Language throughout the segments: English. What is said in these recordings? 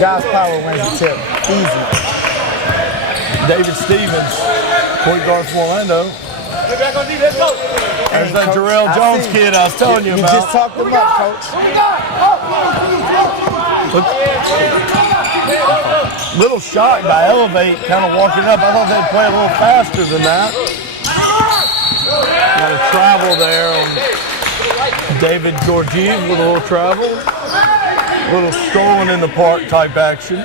God's power wins the tip. Easy. David Stevens, point guard for Orlando. Get back on D, let's go. There's that Jarrell Jones kid I was telling you about. You just talked him up, Coach. Little shot by Elv8, kind of walking up. I thought they'd play a little faster than that. Got a travel there on David Georgiev with a little travel. A little strolling in the park type action.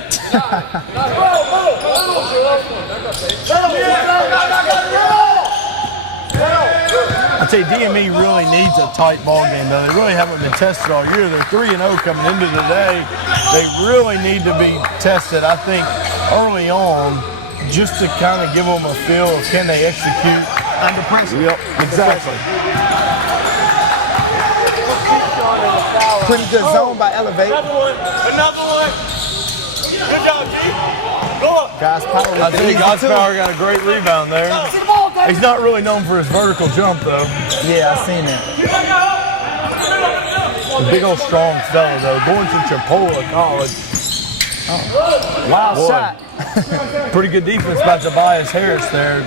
I tell you, DME really needs a tight ball game, though. They really haven't been tested all year. They're 3-0 coming into today. They really need to be tested, I think, early on, just to kind of give them a feel of can they execute Under pressure. Yep, exactly. Pretty good zone by Elv8. Another one. Another one. Good job, G. Go up. God's power. I think God's power got a great rebound there. He's not really known for his vertical jump, though. Yeah, I seen that. A big old strong fella, though, going to Chipola College. Oh. Wild Boy. shot. Pretty good defense by Tobias Harris there.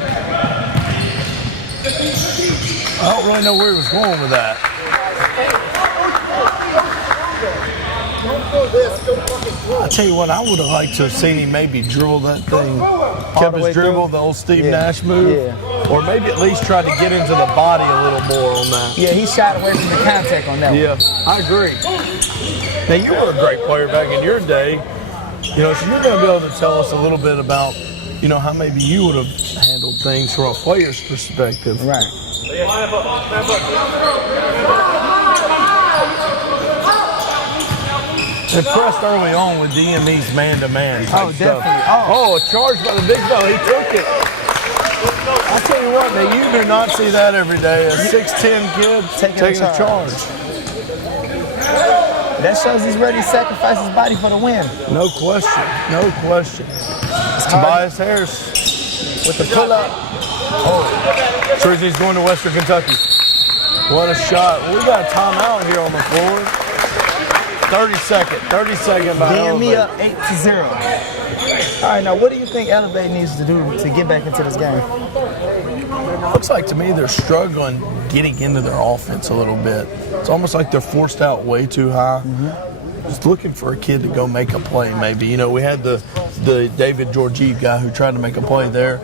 I don't really know where he was going with that. I tell you what, I would have liked to have seen him maybe dribble that thing. Kept his dribble, the old Steve Nash move. Yeah. Or maybe at least try to get into the body a little more on that. Yeah, he shot away from the contact on that one. Yeah, I agree. Now, you were a great player back in your day. You know, so you're going to be able to tell us a little bit about, you know, how maybe you would have handled things from a player's perspective. Right. They pressed early on with DME's man-to-man type stuff. Definitely. Oh, a charge by the big fella. He took it. I tell you what, man, you do not see that every day. A 6'10" kid taking a charge. That shows he's ready to sacrifice his body for the win. No question. No question. It's Tobias Harris with the pull-up. Oh, Trizzy's going to Western Kentucky. What a shot. We got a timeout here on the floor. 30 second by DME Elv8. up 8-0. All right, now what do you think Elv8 needs to do to get back into this game? Looks like to me they're struggling getting into their offense a little bit. It's almost like they're forced out way too high. Just looking for a kid to go make a play maybe. You know, we had the David Georgiev guy who tried to make a play there,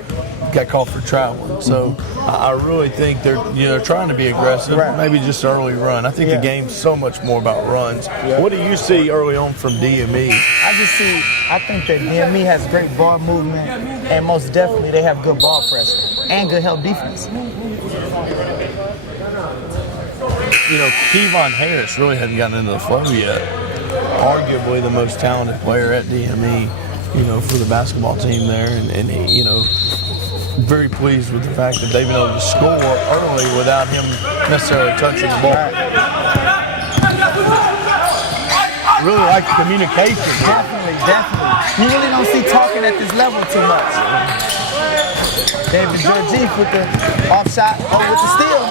got caught for traveling. So I really think they're trying to be aggressive, maybe just early run. I think the game's so much more about runs. What do you see early on from DME? I think that DME has great ball movement, and most definitely they have good ball pressure and good help defense. You know, Kevon Harris really hadn't gotten into the flow yet. Arguably the most talented player at DME, you know, for the basketball team there. And he, you know, very pleased with the fact that they've been able to score early without him necessarily touching the ball. Really like the communication. Definitely. You really don't see talking at this level too much. David Georgiev with the off shot, with the steal.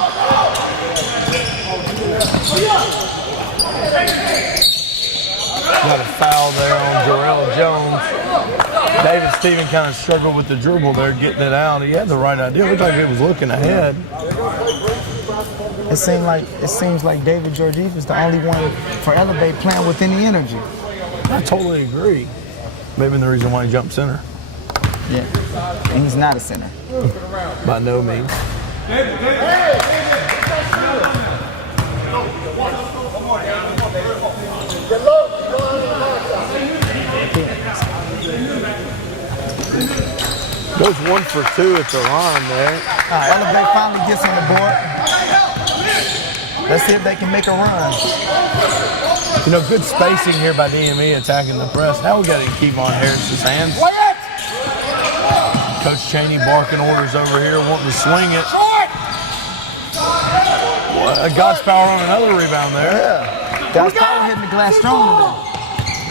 Got a foul there on Jarrell Jones. David Stephen kind of struggled with the dribble there, getting it out. He had the right idea. It looked like he was looking ahead. It seems like David Georgiev is the only one for Elv8 playing with any energy. I totally agree. Maybe the reason why he jumped center. Yeah, and he's not a center. By no means. Goes 1 for 2 at the line there. Elv8 finally gets on the board. Let's see if they can make a run. You know, good spacing here by DME attacking the press. Now we got it in Kevon Harris's hands. Coach Chaney barking orders over here, wanting to swing it. God's power on another rebound there. Yeah. God's power hitting the glass strong.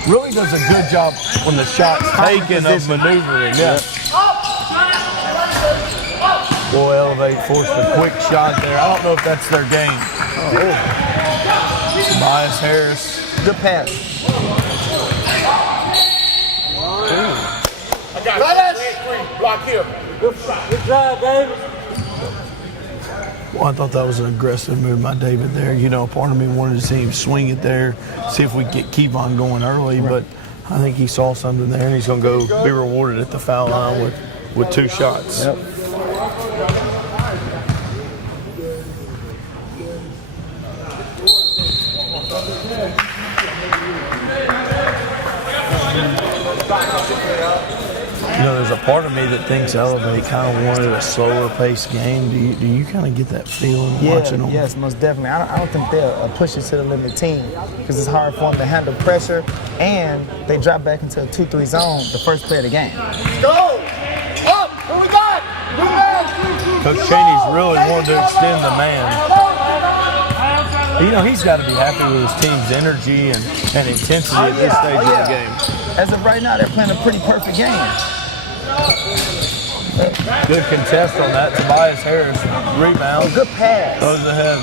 Really does a good job when the shot's taken of maneuvering. Yeah. Boy, Elv8 forced a quick shot there. I don't know if that's their game. Tobias Harris. Good pass. Block here. Good job, David. Well, I thought that was an aggressive move by David there. You know, part of me wanted to see him swing it there, see if we could get Kevon going early, but I think he saw something there, and he's going to go be rewarded at the foul line with 2 shots. Yep. You know, there's a part of me that thinks Elv8 kind of wanted a slower paced game. Do you kind of get that feeling watching them? Yes, most definitely. I don't think they're a push it to the limit team because it's hard for them to handle pressure, and they drop back into a 2-3 zone the first play of the game. Go! Up! Who we got? Coach Cheney's really wanted to extend the man. You know, he's got to be happy with his team's energy and intensity at this stage of the game. As of right now, they're playing a pretty perfect game. Good contest on that. Tobias Harris, rebound. Good pass. Goes ahead.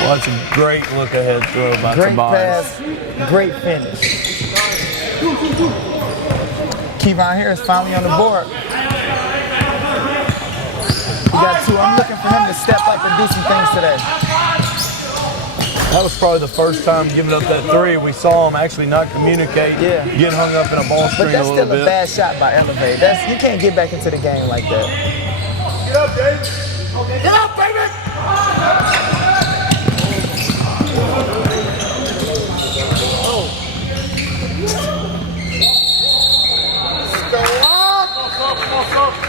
Well, that's a great look-ahead throw by Great Tobias. pass, great finish. Kevon Harris finally on the board. He got 2. I'm looking for him to step up and do some things today. That was probably the first time giving up that 3. We saw him actually not communicate, get hung up in a ball screen But that's a little still bit. a bad shot by Elv8. You can't get back into the game like that. Get up, Dave. Get up, baby!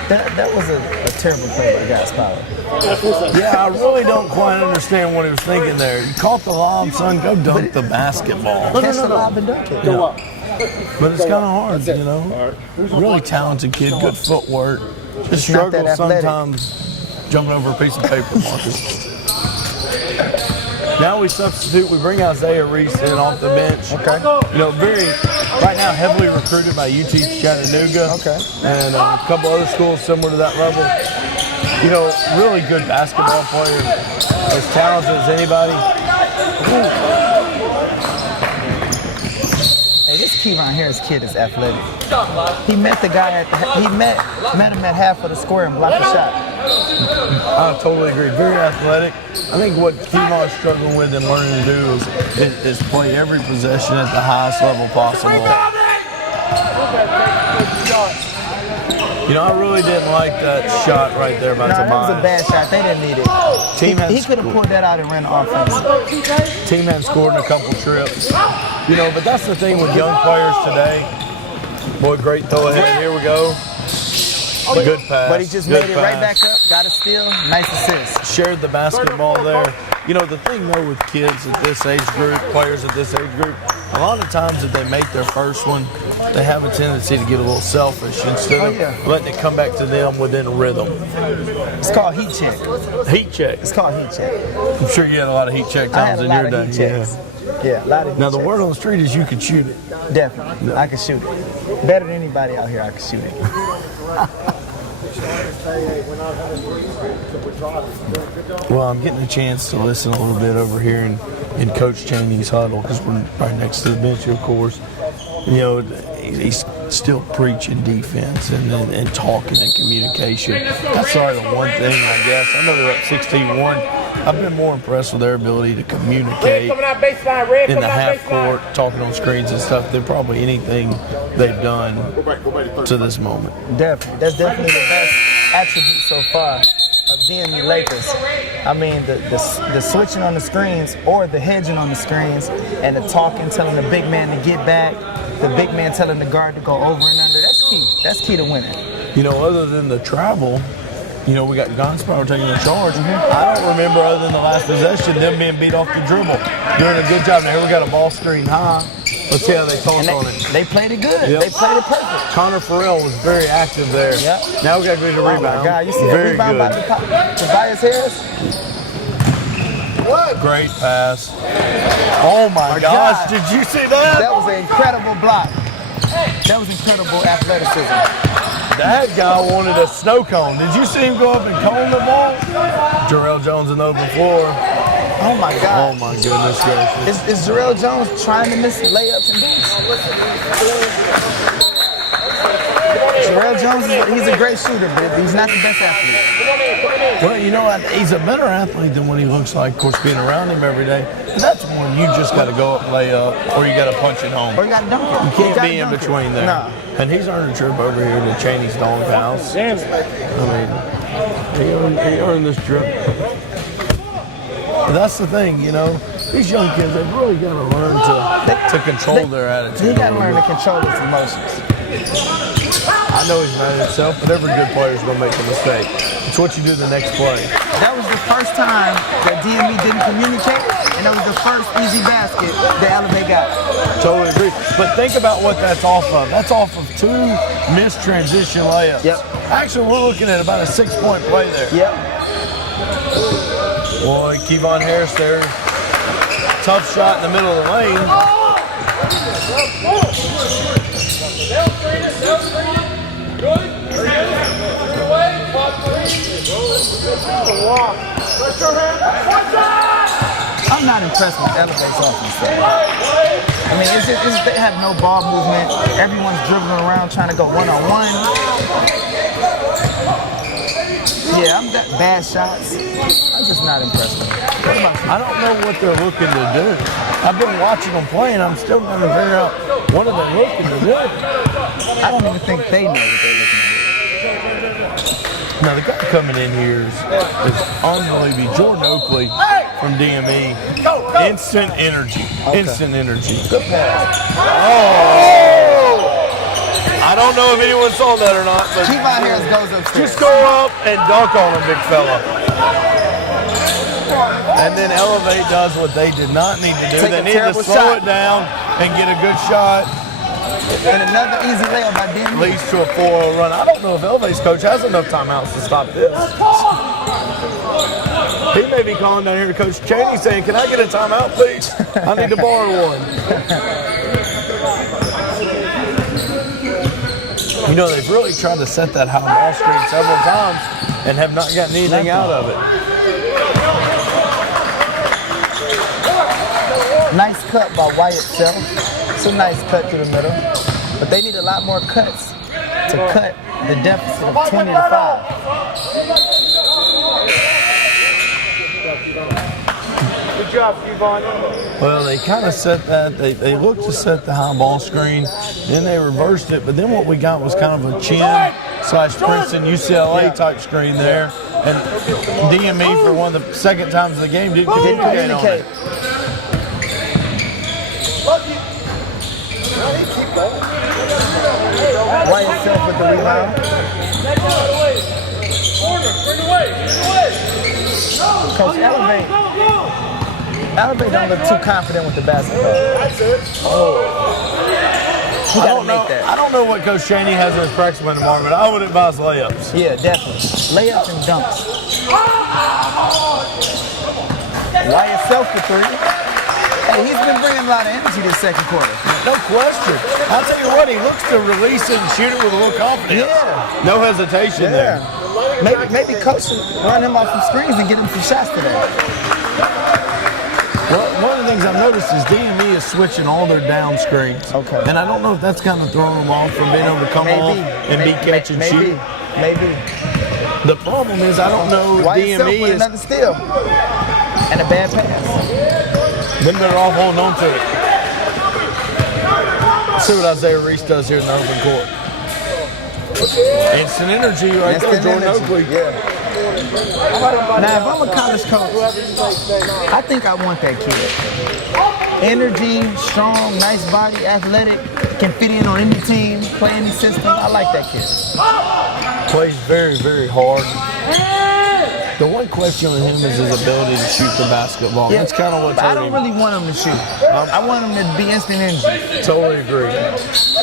That was a terrible play by Guys Power. Yeah, I really don't quite understand what he was thinking there. You caught the lob, son, go dunk the basketball. Catch the lob and dunk it. But it's kind of hard, you know. Really talented kid, good footwork. Just not that struggles athletic. sometimes jumping over a piece of paper, Marcus. Now we substitute. We bring Isaiah Reese in off the bench. Okay. You know, right now heavily recruited by UT Chattanooga. Okay. And a couple other schools similar to that level. You know, really good basketball player. As talented as anybody. Hey, this Kevon Harris kid is athletic. He met the guy met him at half of the square and blocked the shot. I totally agree. Very athletic. I think what Kevon's struggling with and learning to do is play every possession at the highest level possible. You know, I really didn't like that shot right there by Tobias. That was a bad shot. They didn't need it. He could have pulled that out and ran the offense. Team hadn't scored in a couple trips. You know, but that's the thing with young players today. Boy, great throw ahead. Here we go. Good pass. But he just made it right back up. Got a steal. Nice assist. Shared the basketball there. You know, the thing though with kids at this age group, players at this age group, a lot of times if they make their first one, they have a tendency to get a little selfish instead of letting it come back to them within rhythm. It's called heat check. Heat check. It's called heat check. I'm sure you had a lot of heat check I had times a in lot your of day. heat checks. Yeah, a lot of heat Now the checks. word on the street is you can shoot it. Definitely. I can shoot it. Better than anybody out here, I can shoot it. Well, I'm getting a chance to listen a little bit over here in Coach Cheney's huddle because we're right next to the bench, of course. You know, he's still preaching defense and talking and communication. That's probably the one thing, I guess. I know they're up 16-1. I've been more impressed with their ability to communicate in the half court, talking on screens and stuff, than probably anything they've done to this moment. Definitely. That's definitely the best attribute so far of DMU Lakers. I mean, the switching on the screens or the hedging on the screens and the talking, telling the big man to get back, the big man telling the guard to go over and under. That's key. That's key to winning. You know, other than the travel, you know, we got Gonsparo taking the charge. I don't remember, other than the last possession, them being beat off the dribble. Doing a good job. Now, here we got a ball screen high. Let's see how they toss on it. They played it good. Yep. They played it perfect. Connor Farrell was very active there. Yep. Now we got to go to the rebound. Oh, my God. You see that very rebound good. by Tobias Harris? Great pass. Oh, my gosh. God. Did you see that? That was an incredible block. That was incredible athleticism. That guy wanted a snow cone. Did you see him go up and cone the ball? Jarrell Jones in the open floor. Oh, my God. Oh, my goodness gracious. Is Jarrell Jones trying to miss layups and dunks? Jarrell Jones, he's a great shooter, but he's not the best athlete. Well, you know what? He's a better athlete than what he looks like, of course, being around him every day. And that's when you just got to go up and lay up, or you got to punch it home. Or you got to dunk it. You can't be in between there. No. And he's earned a trip over here to Cheney's doghouse. I mean, he earned this trip. But that's the thing, you know. These young kids, they've really got to learn to control their attitude. They got to learn to control his emotions. I know he's mad at himself, but every good player is going to make a mistake. It's what you do the next play. That was the first time that DME didn't communicate, and that was the first easy basket that Elv8 got. Totally agree. But think about what that's off of. That's off of 2 missed transition layups. Yep. Actually, we're looking at about a 6-point play there. Yep. Boy, Kevon Harris there. Tough shot in the middle of the lane. I'm not impressed with Elv8's offense. I mean, they have no ball movement. Everyone's dribbling around trying to go one-on-one. Yeah, I'm that bad shots. I'm just not impressed with them. I don't know what they're looking to do. I've been watching them play, and I'm still trying to figure out what are they looking to do. I don't even think they know what they're looking to do. Now, the guy coming in here is unbelievable. Jordan Oakley from DME. Instant energy. Okay. Instant energy. Good pass. Oh! I don't know if anyone saw that or not, but Kevon Harris goes upstairs. Just go up and dunk on him, big fella. And then Elv8 does what they did not need to do. They need to slow it down and get a good shot. And another easy layup by DME. Leads to a 4-0 run. I don't know if Elv8's coach has enough timeouts to stop this. He may be calling down here to Coach Cheney saying, "Can I get a timeout, please? I need to borrow one." You know, they've really tried to set that high ball screen several times and have not gotten anything out of it. Nice cut by Wyatt Self. It's a nice cut to the middle. But they need a lot more cuts to cut the deficit of 20 to 5. Good job, Kevon. Well, they kind of set that. They looked to set the high ball screen, then they reversed it. But then what we got was kind of a Chin/Princeton UCLA type screen there, and DME for one of the second times of the game didn't communicate on it. Wyatt Self with the rebound. Coach Elv8 don't look too confident with the basketball. I don't know what Coach Cheney has in his practice plan tomorrow, but I would advise layups. Yeah, definitely. Layups and dunks. Wyatt Self for 3. Hey, he's been bringing a lot of energy this second quarter. No question. I'll tell you what, he looks to release it and shoot it with a little confidence. Yeah. No hesitation there. Maybe Coach should run him off some screens and get him some shots today. Well, one of the things I've noticed is DME is switching all their down screens. Okay. And I don't know if that's kind of throwing them off from being able to come off and be catch and shoot. Maybe. The problem is I don't know if Wyatt Self DME with is another steal and a bad pass. then they're all holding on to it. Let's see what Isaiah Reese does here in the open court. Instant energy right there, Jordan Oakley. Yeah. Now, if I'm a college coach, I think I want that kid. Energy, strong, nice body, athletic, can fit in on any team, play any system. I like that kid. Plays very, very hard. The one question on him is his ability to shoot the basketball. Yeah, that's kind of what's I hurting don't him. really want him to shoot. I want him to be instant energy. Totally agree.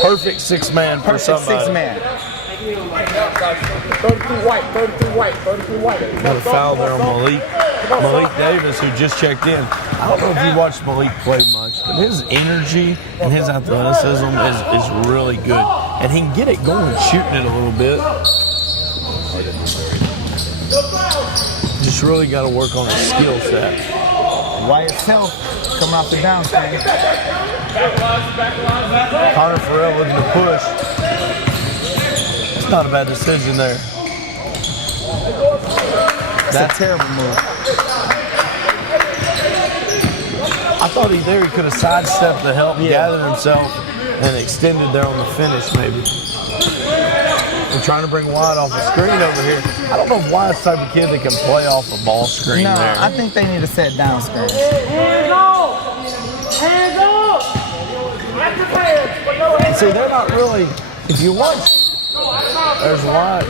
Perfect six-man for Perfect somebody. 6-man. 32 white. Got a foul there on Malik Davis, who just checked in. I don't know if you watched Malik play much, but his energy and his athleticism is really good. And he can get it going, shooting it a little bit. Just really got to work on his skill set. Wyatt Self coming off the downscreen. Connor Farrell looking to push. Not a bad decision there. That's a terrible move. I thought he could have sidestepped the help, gathered himself, and extended there on the finish maybe. We're trying to bring Wyatt off the screen over here. I don't know if Wyatt's the type of kid that can play off a ball screen No, there. I think they need to set down screen. Hands off! Hands off! See, they're not really, if you watch, there's Wyatt.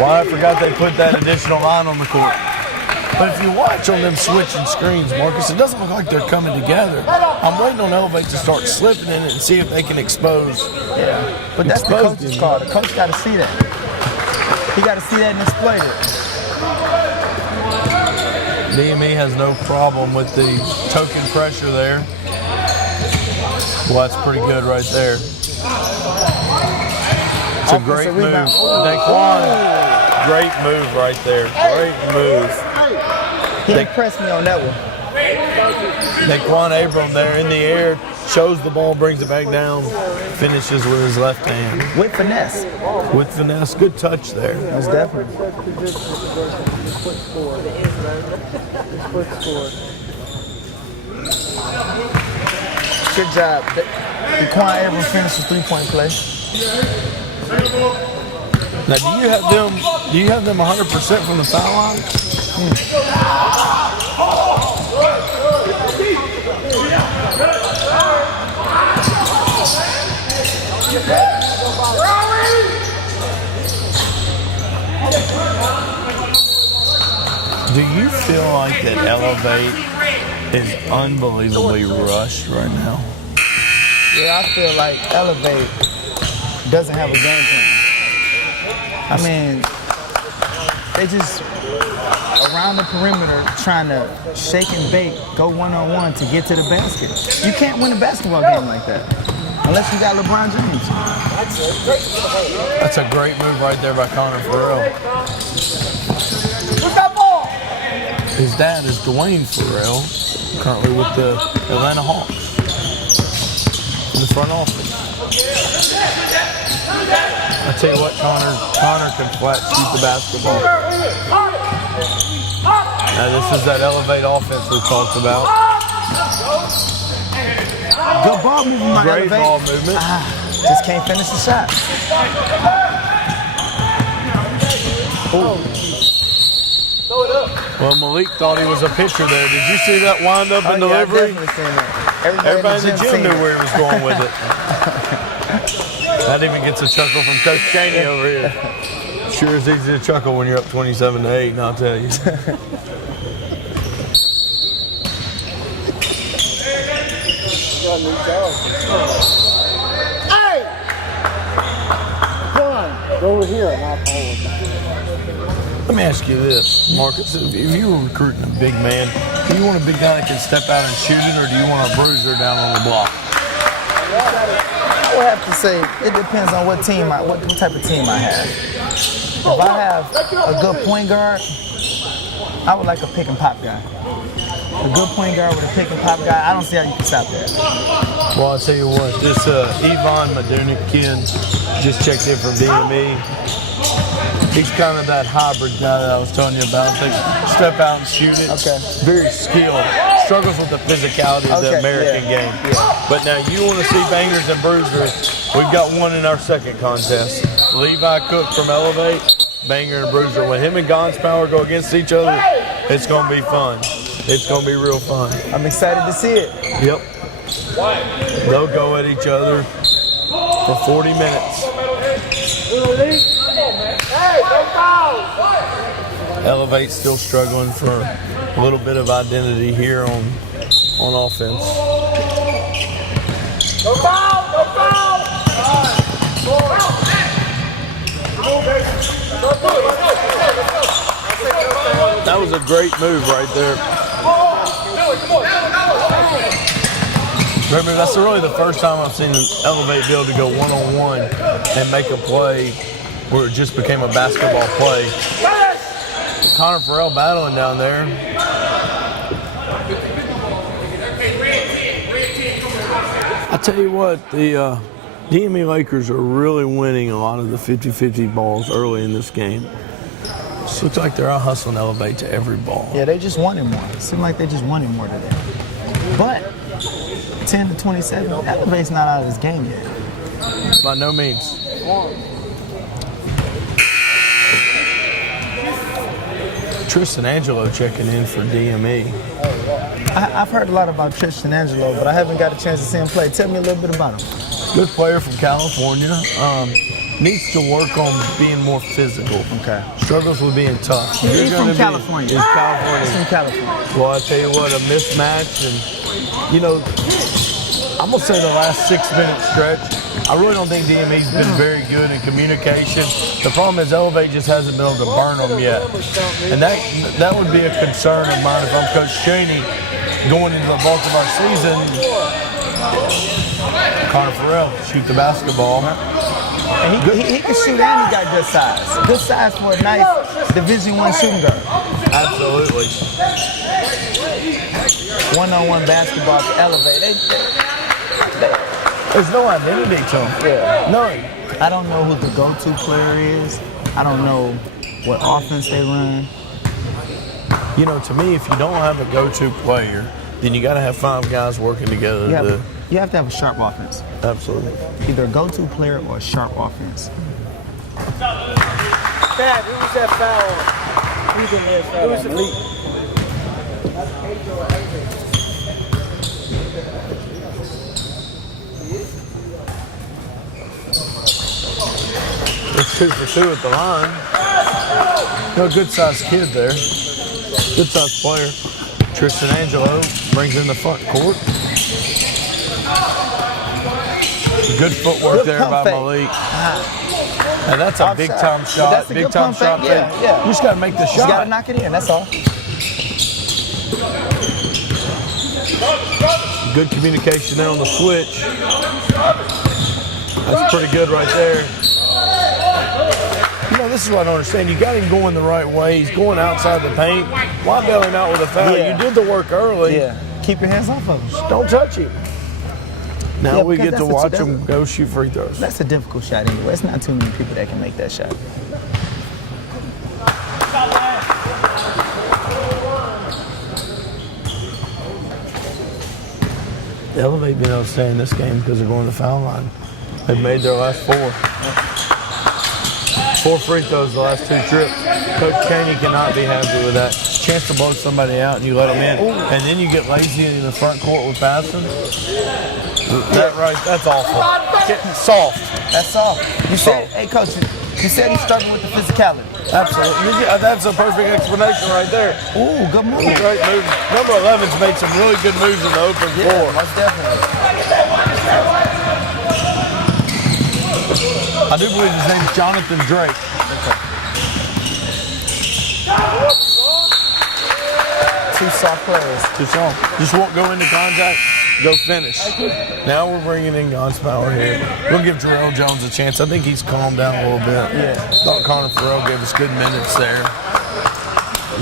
Wyatt forgot they put that additional line on the court. But if you watch on them switching screens, Marcus, it doesn't look like they're coming together. I'm waiting on Elv8 to start slipping in it and see if they can expose. Yeah, but that's the coach's call. The coach got to see that. He got to see that and exploit it. DME has no problem with the token pressure there. Well, that's pretty good right there. It's a great move. Daquan, great move right there. Great move. He impressed me on that one. Daquan Abram there in the air, shows the ball, brings it back down, finishes with his left hand. With finesse. With finesse, good touch there. Most definitely. Good job. Daquan Abram finished the three-point play. Now, do you have them 100% from the foul line? Do you feel like that Elv8 is unbelievably rushed right now? Yeah, I feel like Elv8 doesn't have a game plan. I mean, they just around the perimeter trying to shake and bake, go one-on-one to get to the basket. You can't win a basketball game like that unless you got LeBron James. That's a great move right there by Connor Farrell. His dad is Dwayne Farrell, currently with the Atlanta Hawks in the front office. I tell you what, Connor can flat shoot the basketball. Now this is that Elv8 offense we talked about. Good ball movement by Great Elv8. ball movement. Just can't finish the shot. Well, Malik thought he was a pitcher there. Did you see that wind up in delivery? I definitely seen that. Everybody in the gym seen knew it. where he was going with it. That even gets a chuckle from Coach Chaney over here. Sure is easy to chuckle when you're up 27-8, and I'll tell you. Hey! Come on, go over here and I'll follow. Let me ask you this, Marcus. If you were recruiting a big man, do you want a big guy that can step out and shoot it, or do you want a bruiser down on the block? I would have to say it depends on what type of team I have. If I have a good point guard, I would like a pick and pop guy. A good point guard with a pick and pop guy, I don't see how you can stop that. Well, I'll tell you what, this Yvonne Madunik kid just checked in from DME. He's kind of that hybrid guy that I was telling you about. They step out and shoot it. Okay. Very skilled. Struggles with the physicality of the American game. Yeah. But now you want to see bangers and bruisers. We've got one in our second contest. Levi Cook from Elv8, banger and bruiser. When him and God's Power go against each other, it's going to be fun. It's going to be real fun. I'm excited to see it. Yep. They'll go at each other for 40 minutes. Elv8 still struggling for a little bit of identity here on offense. No foul! No foul! That was a great move right there. Remember, that's really the first time I've seen Elv8 be able to go one-on-one and make a play where it just became a basketball play. Connor Farrell battling down there. I tell you what, the DME Lakers are really winning a lot of the 50-50 balls early in this game. It looks like they're out hustling Elv8 to every ball. Yeah, they just wanted more. It seemed like they just wanted more today. But 10-27, Elv8's not out of this game yet. By no means. Tristan Angelo checking in for DME. I've heard a lot about Tristan Angelo, but I haven't got a chance to see him play. Tell me a little bit about him. Good player from California. Needs to work on being more physical. Okay. Struggles with being tough. He's from California. He's California. He's from California. Well, I tell you what, a mismatch, and you know, I'm gonna say the last 6-minute stretch. I really don't think DME's been very good in communication. The problem is Elv8 just hasn't been able to burn them yet, and that would be a concern of mine if I'm Coach Cheney going into the bulk of our season. Connor Farrell shoot the basketball. And he can shoot and he got good size. Good size for a nice Division I shooting guard. Absolutely. One-on-one basketball to Elv8. There's no identity to them. Yeah. None. I don't know who the go-to player is. I don't know what offense they run. You know, to me, if you don't have a go-to player, then you got to have 5 guys working together. You have to have a sharp offense. Absolutely. Either a go-to player or a sharp offense. Pat, who was that foul on? Who's in there foul on? Malik. It's 2 for 2 at the line. No good-sized kid there. Good-sized player. Tristan Angelo brings in the front court. Good footwork there by Malik. And that's a big-time shot. That's a Big-time shot. Yeah. You just got to make the shot. You got to knock it in, that's all. Good communication there on the switch. That's pretty good right there. You know, this is what I don't understand. You got him going the right way. He's going outside the paint. Why bail him out with a foul? Yeah. You did the work early. Yeah. Keep your hands off of him. Don't touch him. Now Yeah, we because get to that's watch him go shoot free throws. That's a difficult shot anyway. It's not too many people that can make that shot. Elv8 been able to stay in this game because they're going to the foul line. They've made their last 4. 4 free throws the last 2 trips. Coach Cheney cannot be happy with that. Chance to blow somebody out and you let them in. And then you get lazy in the front court with passing. That's awful. Soft. That's soft. You said, hey, Coach, you said he's struggling with the physicality. Absolutely. That's a perfect explanation right there. Ooh, good move. Great move. Number 11's made some really good moves in the open floor. Most definitely. I do believe his name's Jonathan Drake. Two soft players. Too soft. Just won't go into contact, go finish. Now we're bringing in God's power here. We'll give Jarrell Jones a chance. I think he's calmed down a little bit. Yeah. Thought Connor Farrell gave us good minutes there.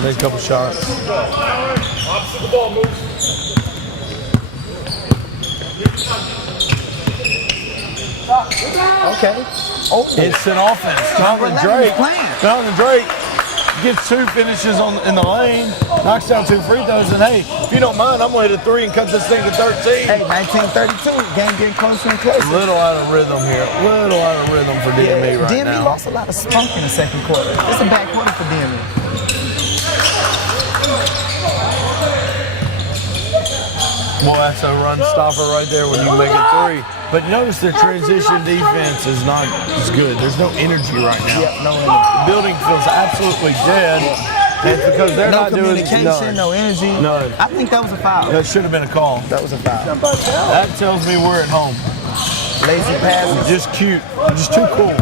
Made a couple shots. Opposite the ball, move. Okay. Oh, Instant offense. Jonathan Drake gets 2 finishes in the lane, knocks down 2 free throws, and hey, if you don't mind, I'm going to hit a 3 and cut this thing to 13. Hey, 1932. Game getting closer and closer. Little out of rhythm here. Little out of rhythm for DME right DME now. lost a lot of spunk in the second quarter. It's a bad quarter for DME. Well, that's a run stopper right there when you make it 3. But notice their transition defense is not as good. There's no energy right now. Yep, no energy. The building feels absolutely dead. And it's because they're No not doing communication, no energy. None. I think that was a foul. That should have been a call. That was a foul. That tells me we're at home. Lazy passes. Just cute. Just too cool.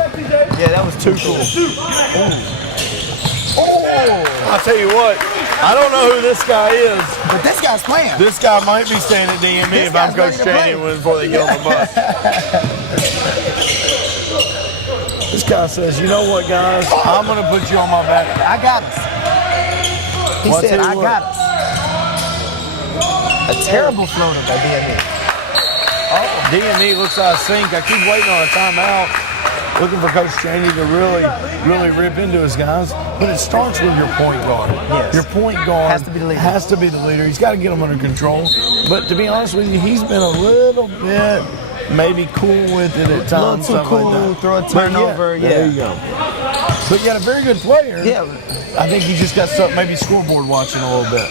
Yeah, that was too cool. Oh, I'll tell you what, I don't know who this guy is. but this guy's playing. This guy might be staying at DME This if I'm guy's Coach ready to Cheney play. before they get on the bus. This guy says, you know what, guys? I'm going to put you on my back. I got us. He Well, said, tell I you got us. A terrible floater by DME. DME looks out of sync. I keep waiting on a timeout, looking for Coach Cheney to really rip into his guys. But it starts with your point guard. Yes. Your point guard Has to be the leader. Has to be the leader. He's got to get them under control. But to be honest with you, he's been a little bit maybe cool with it at times. A little too cool, like that. throw a turnover. There you go. But you got a very good player. Yeah. I think you just got stuck maybe scoreboard watching a little bit.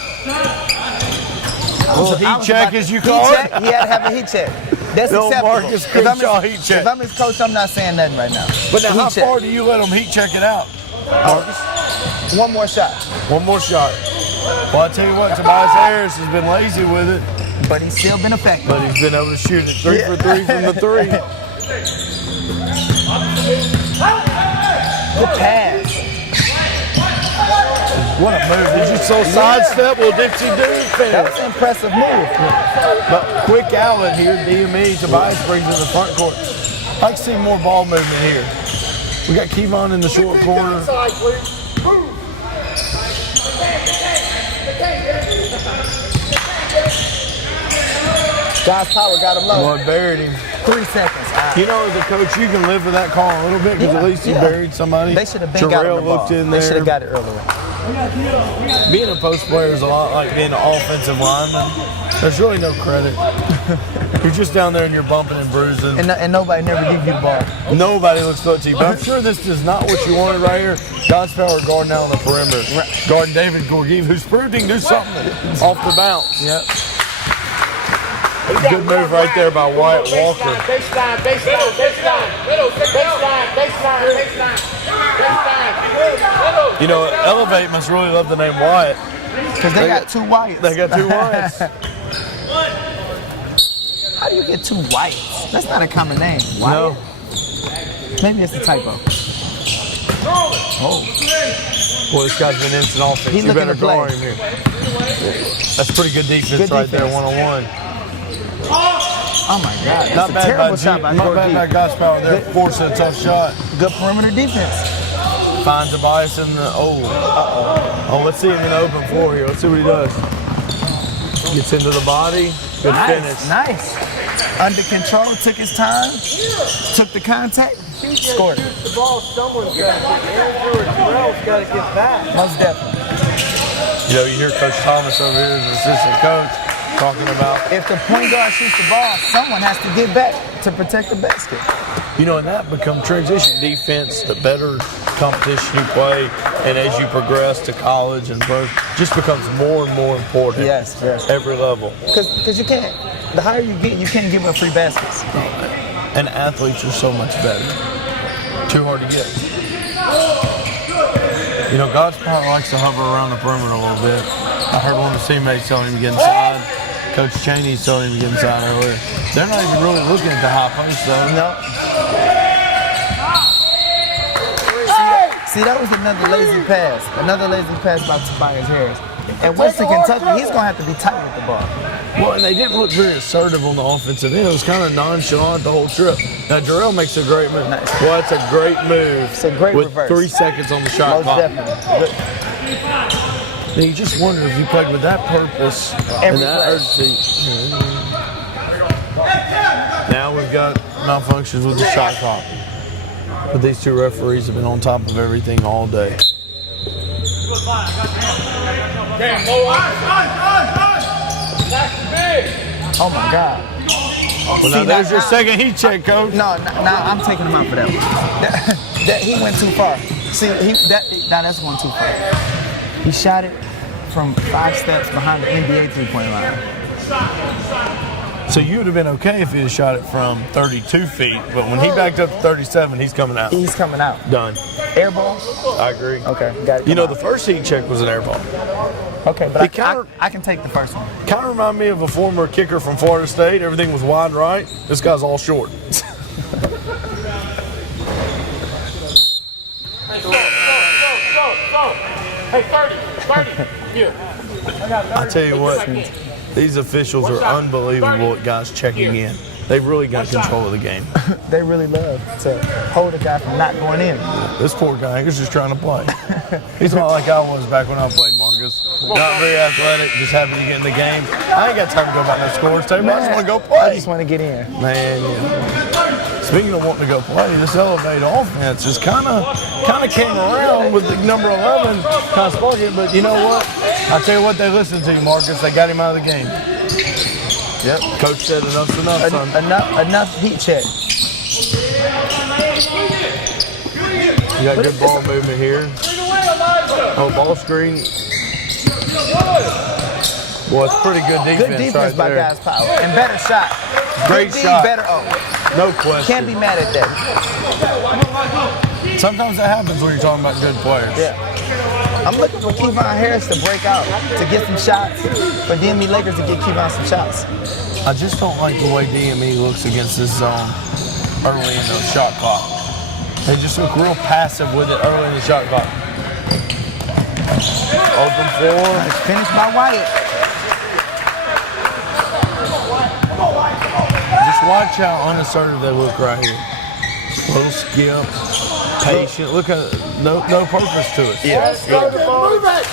Heat check, as you call it. He had to have a heat check. That's The old acceptable. Marcus Crenshaw heat check. If I'm his coach, I'm not saying nothing right now. But now, Heat how check. far do you let him heat check it out, Marcus? One more shot. One more shot. Well, I tell you what, Tobias Harris has been lazy with it, But he's still been effective. but he's been able to shoot it 3 for 3 from the 3. Good pass. What a move. Did you so sidestep? Well, Dixie Dude That finish. was an impressive move. But quick outlet here, DME, Tobias brings in the front court. I'd like to see more ball movement here. We got Kevon in the short corner. Josh Power got him low. Boy, buried him. 3 seconds. You know, as a coach, you can live with that call a little bit because at least you buried somebody. They should have been got Terrell the ball. looked in They there. should have got it earlier. Being a post player is a lot like being an offensive lineman. There's really no credit. You're just down there and you're bumping and bruising. And nobody never gives you the ball. Nobody looks good to you. But I'm sure this is not what you wanted right here. God's power guarding out on the perimeter. Guarding David Gorgiev, who's proved he can do something off the bounce. Yep. Good move right there by Wyatt Walker. Baseline. You know, Elv8 must really love the name Wyatt. Because they got 2 Wyatts. They got 2 Wyatts. How do you get 2 Wyatts? That's not a common name. No. Maybe it's a typo. Oh. Boy, this guy's been instant offense. He You looking better to play. guard him here. That's pretty good defense Good right there, defense. one-on-one. Oh my God. Not That's a bad terrible by shot by Not bad by Gorgiev. God's power there, forcing a tough shot. Good perimeter defense. Finds Tobias in the, oh, let's see him in the open floor here. Let's see what he does. Gets into the body, good finish. Nice. Under control, took his time, took the contact, scored. The ball, someone's got to get in, or Terrell's got to get back. Most definitely. You know, you hear Coach Thomas over here as an assistant coach talking about, If the point guard shoots the ball, someone has to get back to protect the basket. you know, and that becomes transition defense, the better competition you play, and as you progress to college and pro, just becomes more and more important. Yes. Every level. Because you can't, the higher you get, you can't give up free baskets. And athletes are so much better. Too hard to get. You know, God's power likes to hover around the perimeter a little bit. I heard one of his teammates telling him to get inside. Coach Cheney's telling him to get inside earlier. They're not even really looking at the high post, though. No. See, that was another lazy pass. Another lazy pass by Tobias Harris. At Western Kentucky, he's going to have to be tight with the ball. Well, and they didn't look very assertive on the offensive end. It was kind of nonchalant the whole trip. Now, Jarrell makes a great move. Nice. Well, that's a great move. It's a great with reverse. 3 seconds on the shot Most clock. definitely. And you just wonder if you played with that purpose and that play. urgency. Now we've got malfunctions with the shot clock. But these 2 referees have been on top of everything all day. Oh my God. Well, now there's your second heat check, coach. No, I'm taking him out for that one. That he went too far. See, that's going too far. He shot it from 5 steps behind the NBA 3-point line. So you would have been okay if he had shot it from 32 feet, but when he backed up to 37, he's coming out. He's coming out. Done. Air ball? I agree. Okay, got it. You know, the first heat check was an air ball. Okay, but He counter- I can take the first one. Kind of remind me of a former kicker from Florida State. Everything was wide right. This guy's all short. Hey, 30, here. I tell you what, these officials are unbelievable at guys checking in. They've really got control of the game. They really love to hold a guy from not going in. This poor guy is just trying to play. He's not like I was back when I played, Marcus. Not very athletic, just happy to get in the game. I ain't got time to go about no scores. I just want to go play. I just want to get in. Man, yeah. Speaking of wanting to go play, this Elv8 offense is kind of came around with the number 11 kind of sparking. But you know what? I tell you what, they listened to you, Marcus. They got him out of the game. Yep. Coach said enough's enough, son. Enough heat check. You got good ball movement here. Oh, ball screen. Boy, it's pretty good defense. Good defense right by there. guys' power. And better shot. Great Good D, shot. better O. No question. Can't be mad at that. Sometimes that happens when you're talking about good players. Yeah. I'm looking for Kevon Harris to break out, to get some shots, for DME Lakers to get Kevon some shots. I just don't like the way DME looks against this zone early in the shot clock. They just look real passive with it early in the shot clock. Open floor. It's finished by White. Just watch how unassertive they look right here. Little skip, patient. Look at no purpose to it. Yeah. Move it.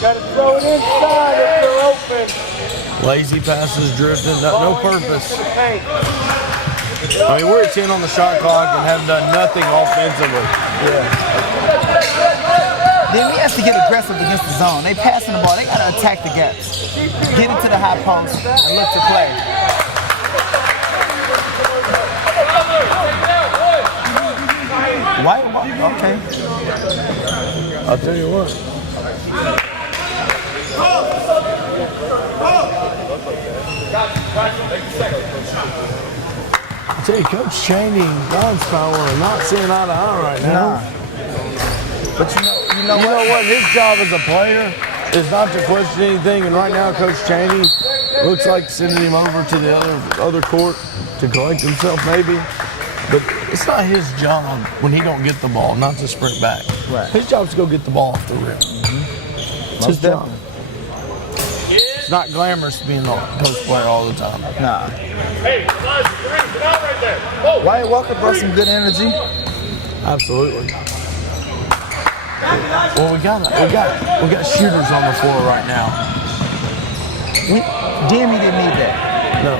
Got to throw it inside if you're open. Lazy passes, drifting, no purpose. I mean, we're at 10 on the shot clock and have done nothing offensively. Then he has to get aggressive against the zone. They passing the ball. They got to attack the gaps. Get into the high post and look to play. White, okay. I'll tell you what. I tell you, Coach Cheney and God's power are not seeing eye to eye right now. But you know what? His job as a player is not to question anything. And right now, Coach Cheney looks like sending him over to the other court to collect himself, maybe. But it's not his job when he don't get the ball, not to sprint back. Right. His job is to go get the ball off the rim. It's his job. It's not glamorous being a post player all the time. Nah. Hey, guys, get out right there. Whoa. Wyatt Walker brought some good energy. Absolutely. Well, we got shooters on the floor right now. DME didn't need that. No.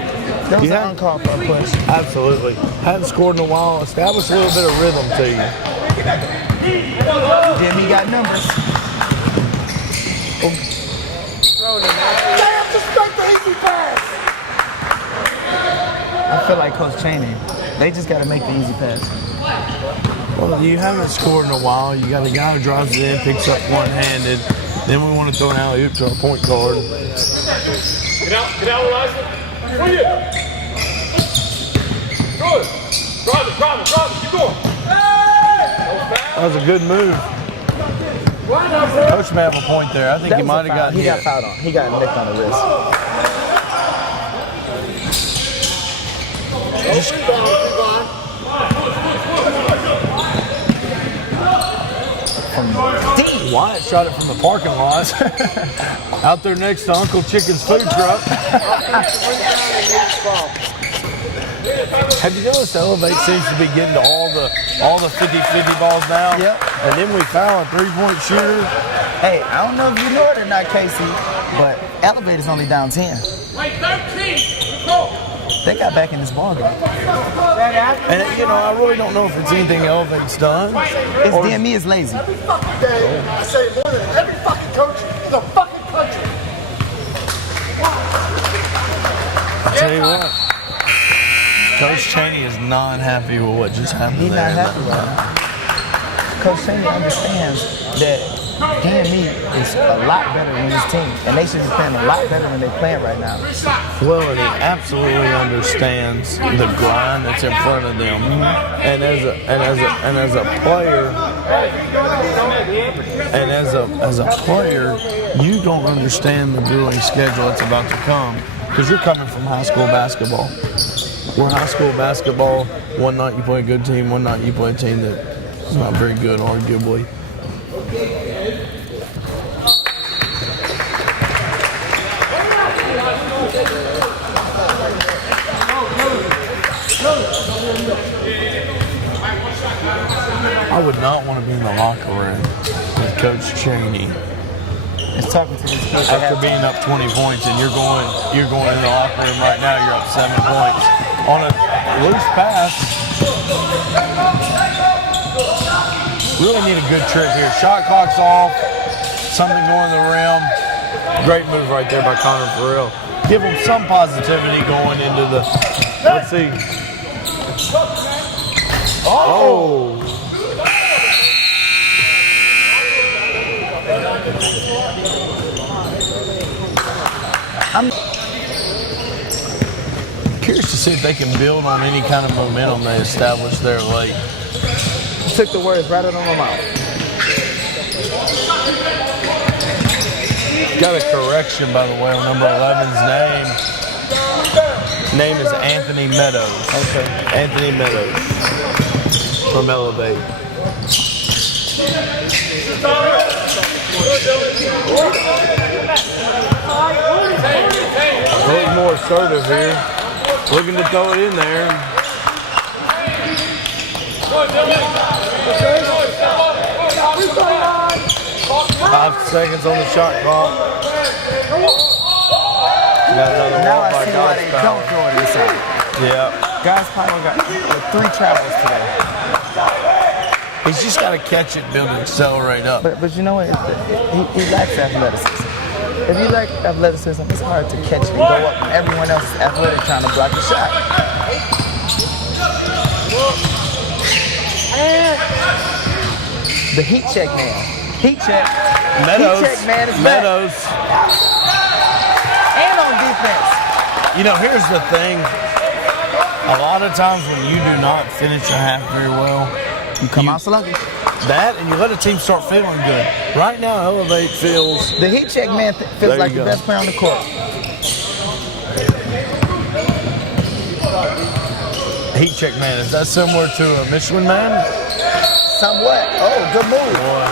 That was an uncalled for push. Absolutely. Hadn't scored in a while. Established a little bit of rhythm to you. DME got numbers. I feel like Coach Cheney. They just got to make the easy pass. Well, you haven't scored in a while. You got a guy who drives it in, picks up one-handed. Then we want to throw an alley-oop to our point guard. Get out, Eliza. Where you? Good. Drive it. Keep going. That was a good move. Coach may have a point there. I think he might have got hit. He got fouled on. He got nicked on the wrist. Wyatt shot it from the parking lot. Out there next to Uncle Chicken's food truck. Have you noticed Elv8 seems to be getting to all the 50-50 balls now? Yep. And then we foul a three-point shooter. Hey, I don't know if you know it or not, Casey, but Elv8 is only down 10. Wait, 13. Go. They got back in this ball game. And, I really don't know if it's anything Elv8's done. It's DME is lazy. Every fucking day, I say it more than every fucking coach in the fucking country. I'll tell you what. Coach Cheney is not happy with what just happened He's there. not happy right now. Coach Cheney understands that DME is a lot better than his team, and they should be playing a lot better than they're playing right now. Well, and he absolutely understands the grind that's in front of them. And as a player, you don't understand the grueling schedule that's about to come because you're coming from high school basketball. Where high school basketball, one night you play a good team, one night you play a team that's not very good, arguably. I would not want to be in the locker room with Coach Cheney. It's talking to these kids. After being up 20 points and you're going in the locker room right now, you're up 7 points. On a loose pass, really need a good trick here. Shot clock's off, something going to the rim. Great move right there by Connor Farrell. Give him some positivity going into the, let's see. Oh! I'm curious to see if they can build on any kind of momentum they established there late. took the words right out of my mouth. Got a correction, by the way, on number 11's name. Name is Anthony Meadows. Okay. Anthony Meadows from Elv8. A little more assertive here. Looking to throw it in there. 5 seconds on the shot clock. Got another Now one I by see why God's they power. don't throw it inside. Yeah. God's power got 3 travels today. He's just got to catch it, build and accelerate up. But you know what? He lacks athleticism. If you lack athleticism, it's hard to catch and go up when everyone else is athletic trying to block the shot. The heat check man. Heat check. Meadows. Heat check man is Meadows. back. And on defense. You know, here's the thing. A lot of times when you do not finish a half very well, You come out sluggish. that and you let a team start feeling good. Right now, Elv8 feels. The heat check man There feels you like the go. best player on the court. Heat check man. Is that similar to a Michelin man? Somewhat. Oh, good move. Boy.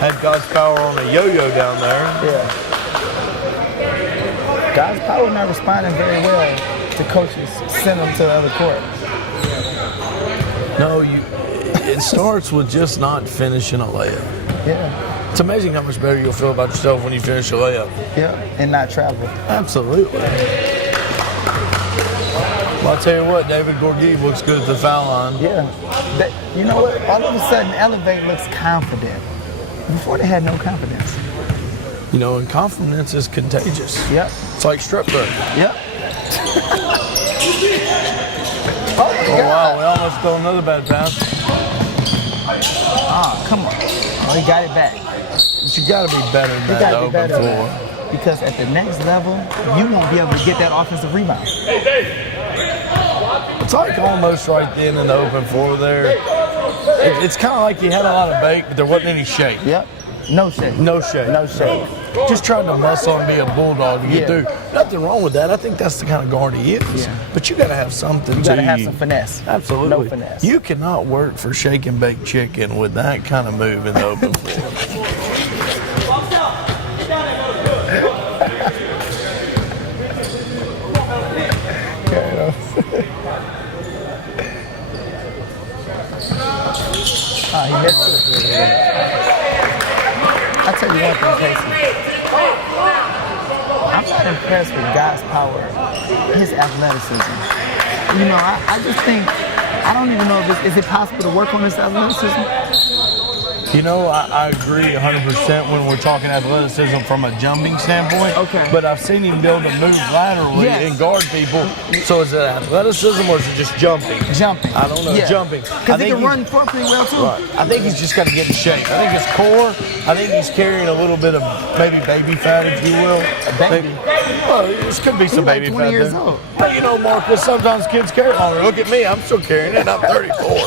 Had God's power on a yo-yo down there. Yeah. God's power not responding very well to coaches send them to the other court. No, it starts with just not finishing a layup. Yeah. It's amazing how much better you'll feel about yourself when you finish a layup. Yeah. And not travel. Absolutely. Well, I'll tell you what, David Gorgie looks good at the foul line. Yeah. You know what? All of a sudden, Elv8 looks confident. Before they had no confidence. You know, and confidence is contagious. Yep. It's like strep throat. Yep. Oh, wow, we almost throw another bad pass. Ah, come on. Oh, he got it back. But you got to be better than You that got to to be open better. floor. Because at the next level, you won't be able to get that offensive rebound. It's like almost right then in the open floor there. It's kind of like you had a lot of bake, but there wasn't any shake. Yep. No shake. No shake. No shake. Just trying to muscle and be a bulldog to get Yeah. through. Nothing wrong with that. I think that's the kind of guard he is. Yeah. But you got to have something You to got to have some finesse. Absolutely. No finesse. You cannot work for shake and bake chicken with that kind of move in the open floor. He missed it. I'll tell you one thing, Casey. I'm not impressed with God's power, his athleticism. You know, I just think, I don't even know if is it possible to work on this athleticism? You know, I agree 100% when we're talking athleticism from a jumping standpoint. Okay. But I've seen him be able to move laterally Yes. and guard people. So is it athleticism or is it just jumping? Jumping. I don't know. Yeah. Jumping. Because he can run for pretty well, too. Right. I think he's just got to get in shape. I think his core, I think he's carrying a little bit of maybe baby fat, if you will. Baby? Well, this could be some He's like baby 20 fat years there. old. Well, you know, Marcus, sometimes kids carry longer. Look at me. I'm still carrying it. I'm 34.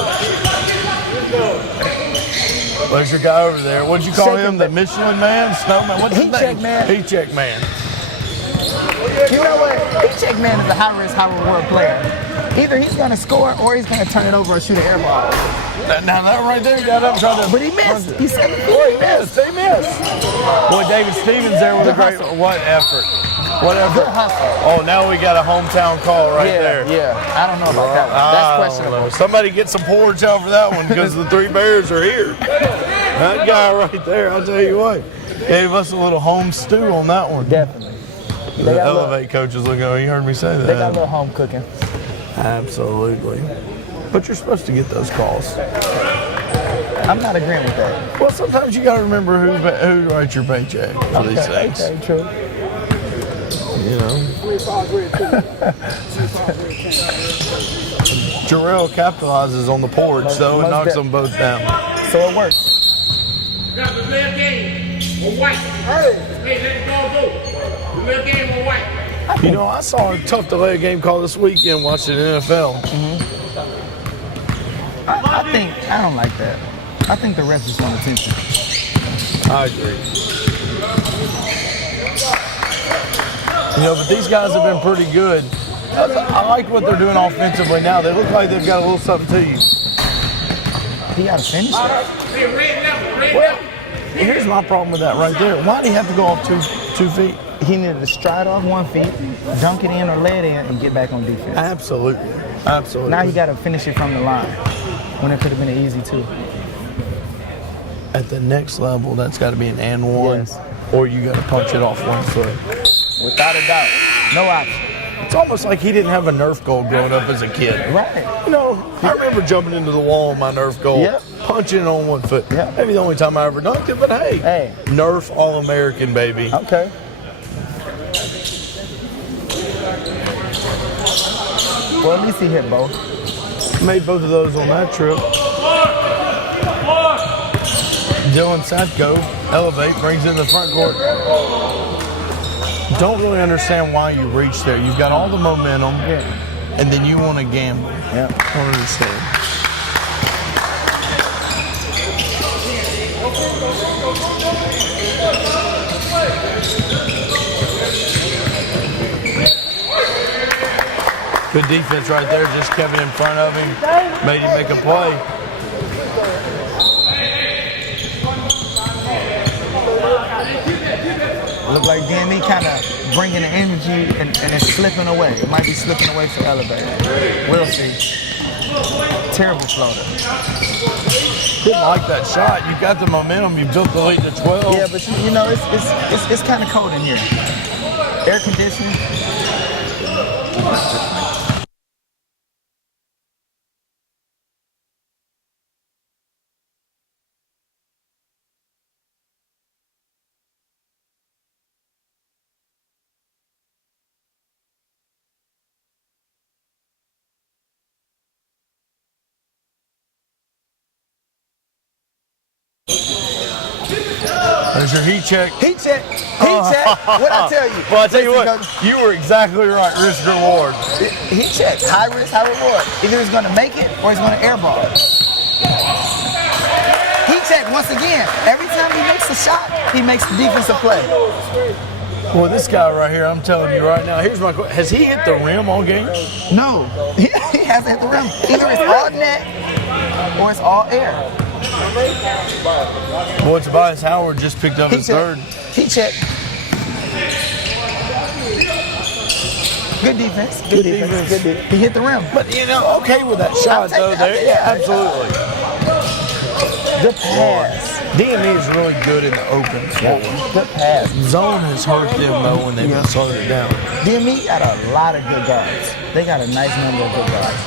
There's your guy over there. What'd you call Shaking him? The the- Michelin man? Snowman? What's his Heat name? check man. Heat check man. You know what? Heat check man is a high-risk, high-reward player. Either he's going to score or he's going to turn it over or shoot an air ball. Now that right there got up trying to. But he missed. He said Boy, he missed. He missed. Boy, David Stevens there with The a great. hustle. What effort. Whatever. Good hustle. Oh, now we got a hometown call right there. Yeah. I don't know about that one. That's questionable. Somebody get some porridge out for that one because the Three Bears are here. That guy right there, I'll tell you what, gave us a little home stew on that one. Definitely. The Elv8 coaches looking at me. You heard me say that. They got a little home cooking. Absolutely. But you're supposed to get those calls. I'm not agreeing with that. Well, sometimes you got to remember who writes your paycheck for these things. Okay, true. You know. Jarrell capitalizes on the porch, though, and knocks them both down. So it works. Got the left game on white. Hey, let the ball go. The left game on white. You know, I saw a tough delay game call this weekend watching NFL. I don't like that. I think the refs just want attention. I agree. You know, but these guys have been pretty good. I like what they're doing offensively now. They look like they've got a little something to you. He got to finish it. Well, here's my problem with that right there. Why do you have to go off two feet? He needed to stride off 1 feet, dunk it in or lay it in, and get back on defense. Absolutely. Absolutely. Now he got to finish it from the line when it could have been an easy 2. At the next level, that's got to be an and one, Yes. or you got to punch it off 1 foot. Without a doubt. No option. It's almost like he didn't have a Nerf goal growing up as a kid. Right. You know, I remember jumping into the wall on my Nerf goal, Yep. punching it on 1 foot. Yep. Maybe the only time I ever dunked it, but hey, Hey. Nerf All-American, baby. Okay. Well, at least he hit both. Made both of those on that trip. Dylan Satko, Elv8, brings in the front court. Don't really understand why you reach there. You've got all the momentum, and then you want to gamble. Yeah. I don't understand. Good defense right there. Just kept it in front of him. Made him make a play. Look like DME kind of bringing the energy and it's slipping away. It might be slipping away for Elv8. We'll see. Terrible floater. Didn't like that shot. You got the momentum. You built the lead to 12. Yeah, but you know it's kind of cold in here. Air conditioning. There's your heat check. Heat check. Heat check. What'd I tell you? Well, I tell you Listen, what, you were exactly right. Risk reward. Heat check. High risk, high reward. Either he's going to make it or he's going to airball. Heat check once again. Every time he makes a shot, he makes the defensive play. Well, this guy right here, I'm telling you right now, here's my question. Has he hit the rim all game? No, he hasn't hit the rim. Either it's all net or it's all air. Boy, Tobias Howard just picked up his third. Heat check. Good defense. Good defense. Good defense. He hit the rim. But, you know, okay with that shot, though. Yeah, absolutely. Good pass. DME is really good in the open. Good pass. Zone has hurt them, though, when they've been slowed it down. DME got a lot of good guards. They got a nice number of good guards.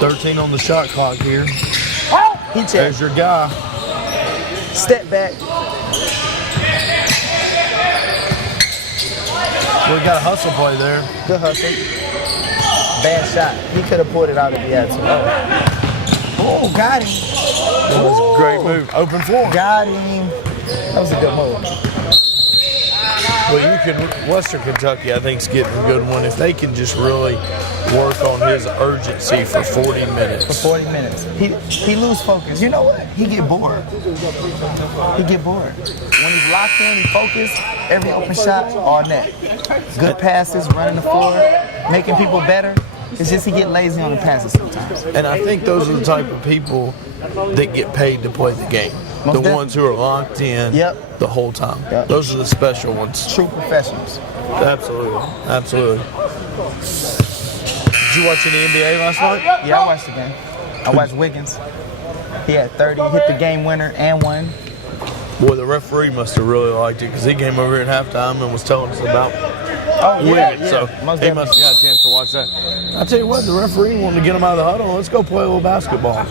13 on the shot clock here. He checked. There's your guy. Step back. We got a hustle play there. Good hustle. Bad shot. He could have pulled it out if he had to. Oh, got him. That was a great move. Open floor. Got him. That was a good move. Well, you can. Western Kentucky, I think, is getting a good one if they can just really work on his urgency for 40 minutes. For 40 minutes. He lose focus. You know what? He get bored. He get bored. When he's locked in, he focused. Every open shot, all net. Good passes, running the floor, making people better. It's just he get lazy on the passes sometimes. And I think those are the type of people that get paid to play the game. Most The ones who are locked in the whole time. Yep. Those are the special ones. True professionals. Absolutely. Absolutely. Did you watch any NBA last night? Yeah, I watched the game. I watched Wiggins. He had 30, hit the game winner and won. Boy, the referee must have really liked it because he came over here at halftime and was telling us about Wiggins. So he must have got a chance to watch that. I tell you what, the referee wanted to get him out of the huddle. Let's go play a little basketball.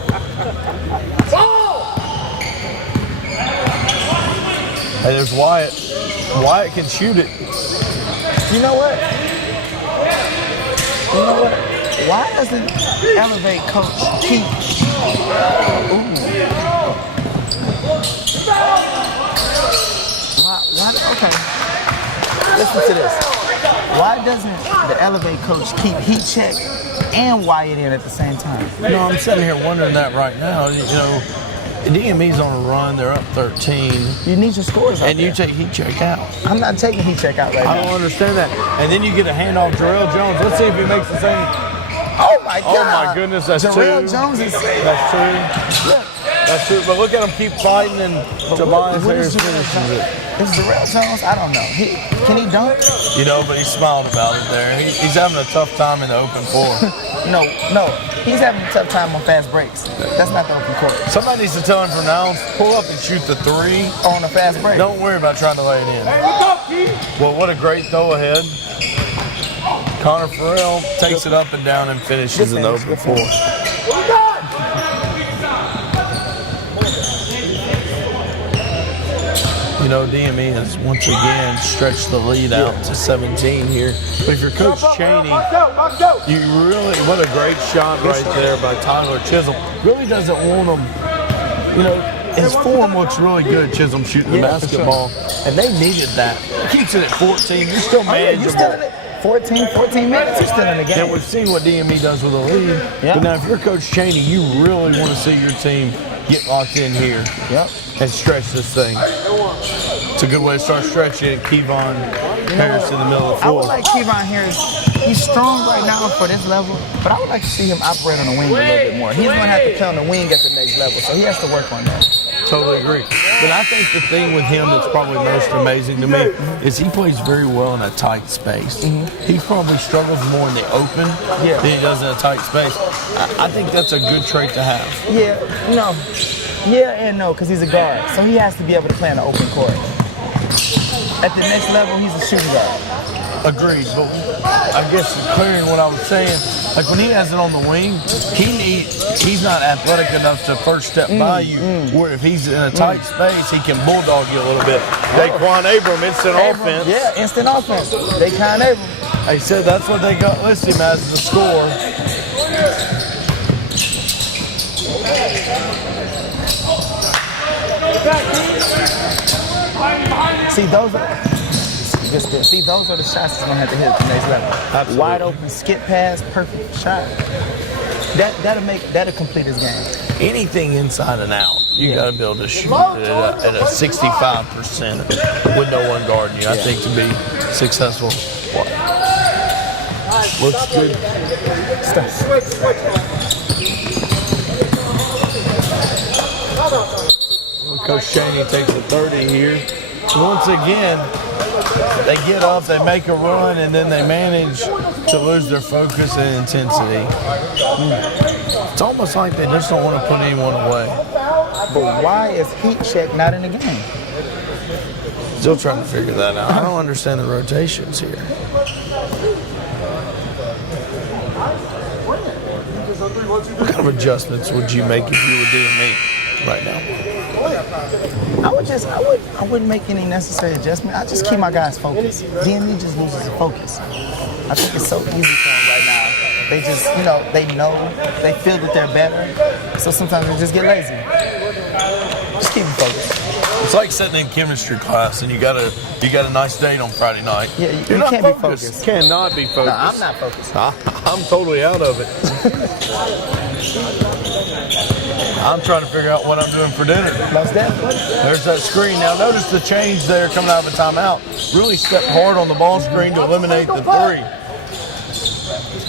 Hey, there's Wyatt. Wyatt can shoot it. You know what? Why doesn't Elv8 coach keep? Okay. Listen to this. Why doesn't the Elv8 coach keep heat check and Wyatt in at the same time? I'm sitting here wondering that right now. DME's on a run. They're up 13. You need your scores out and there. You take heat check out. I'm not taking heat check out right now. I don't understand that. And then you get a handoff, Jarrell Jones. Let's see if he makes the same. Oh my God! Oh my goodness, that's Jarrell two. Jones is. That's two. Look. That's true, but look at him keep fighting, and Tobias Harris finishes it. Is Jarrell Jones? I don't know. Can he dunk? But he smiled about it there. He's having a tough time in the open floor. No. He's having a tough time on fast breaks. That's not the open court. Somebody needs to tell him from now on, pull up and shoot the three. On a fast break. Don't worry about trying to lay it in. Well, what a great throw ahead. Connor Farrell takes it up and down and finishes in the open floor. DME has once again stretched the lead out to 17 here. But if you're Coach Chaney, you really, what a great shot right there by Tyler Chisholm. Really doesn't want him, his form looks really good, Chisholm shooting the basketball. Sure. And they needed that. He keeps it at 14. You're still manageable. 14 minutes, you're still in the game. And we've seen what DME does with a lead. Yep. But now if you're Coach Chaney, you really want to see your team get locked in here and stretch this thing. It's a good way to start stretching it. Kevon Harris in the middle of the floor. I would like Kevon Harris. He's strong right now for this level, but I would like to see him operate on the wing a little bit more. He's going to have to play on the wing at the next level, so he has to work on that. Totally agree. But I think the thing with him that's probably most amazing to me is he plays very well in a tight space. He probably struggles more in the open than he does in a tight space. I think that's a good trait to have. Yeah and no, because he's a guard. So he has to be able to play in the open court. At the next level, he's a shooting guard. Agreed, but I guess clearing what I was saying, like when he has it on the wing, he's not athletic enough to first step by you. Where if he's in a tight space, he can bulldog you a little bit. Daquan Abram, instant offense. Yeah, instant offense. Daquan Abram. They said that's what they got listed as the score. See, those are the shots he's gonna have to hit at the next level. Absolutely. Wide open, skip pass, perfect shot. That'll complete his game. Anything inside and out, you got to be able to shoot at a 65% with no one guarding you. I think to be successful. Looks good. Coach Chaney takes a 30 here. Once again, they get up, they make a run, and then they manage to lose their focus and intensity. It's almost like they just don't want to put anyone away. But why is heat check not in the game? Still trying to figure that out. I don't understand the rotations here. What kind of adjustments would you make if you were DME right now? I wouldn't make any necessary adjustment. I just keep my guys focused. DME just loses focus. I think it's so easy for them right now. They just, they feel that they're better. So sometimes they just get lazy. Just keep them focused. It's like sitting in chemistry class and you got a nice date on Friday night. Yeah, you can't be focused. Cannot be focused. No, I'm not focused. I'm totally out of it. I'm trying to figure out what I'm doing for dinner. Most definitely. There's that screen. Now notice the change there coming out of a timeout. Really stepped hard on the ball screen to eliminate the three.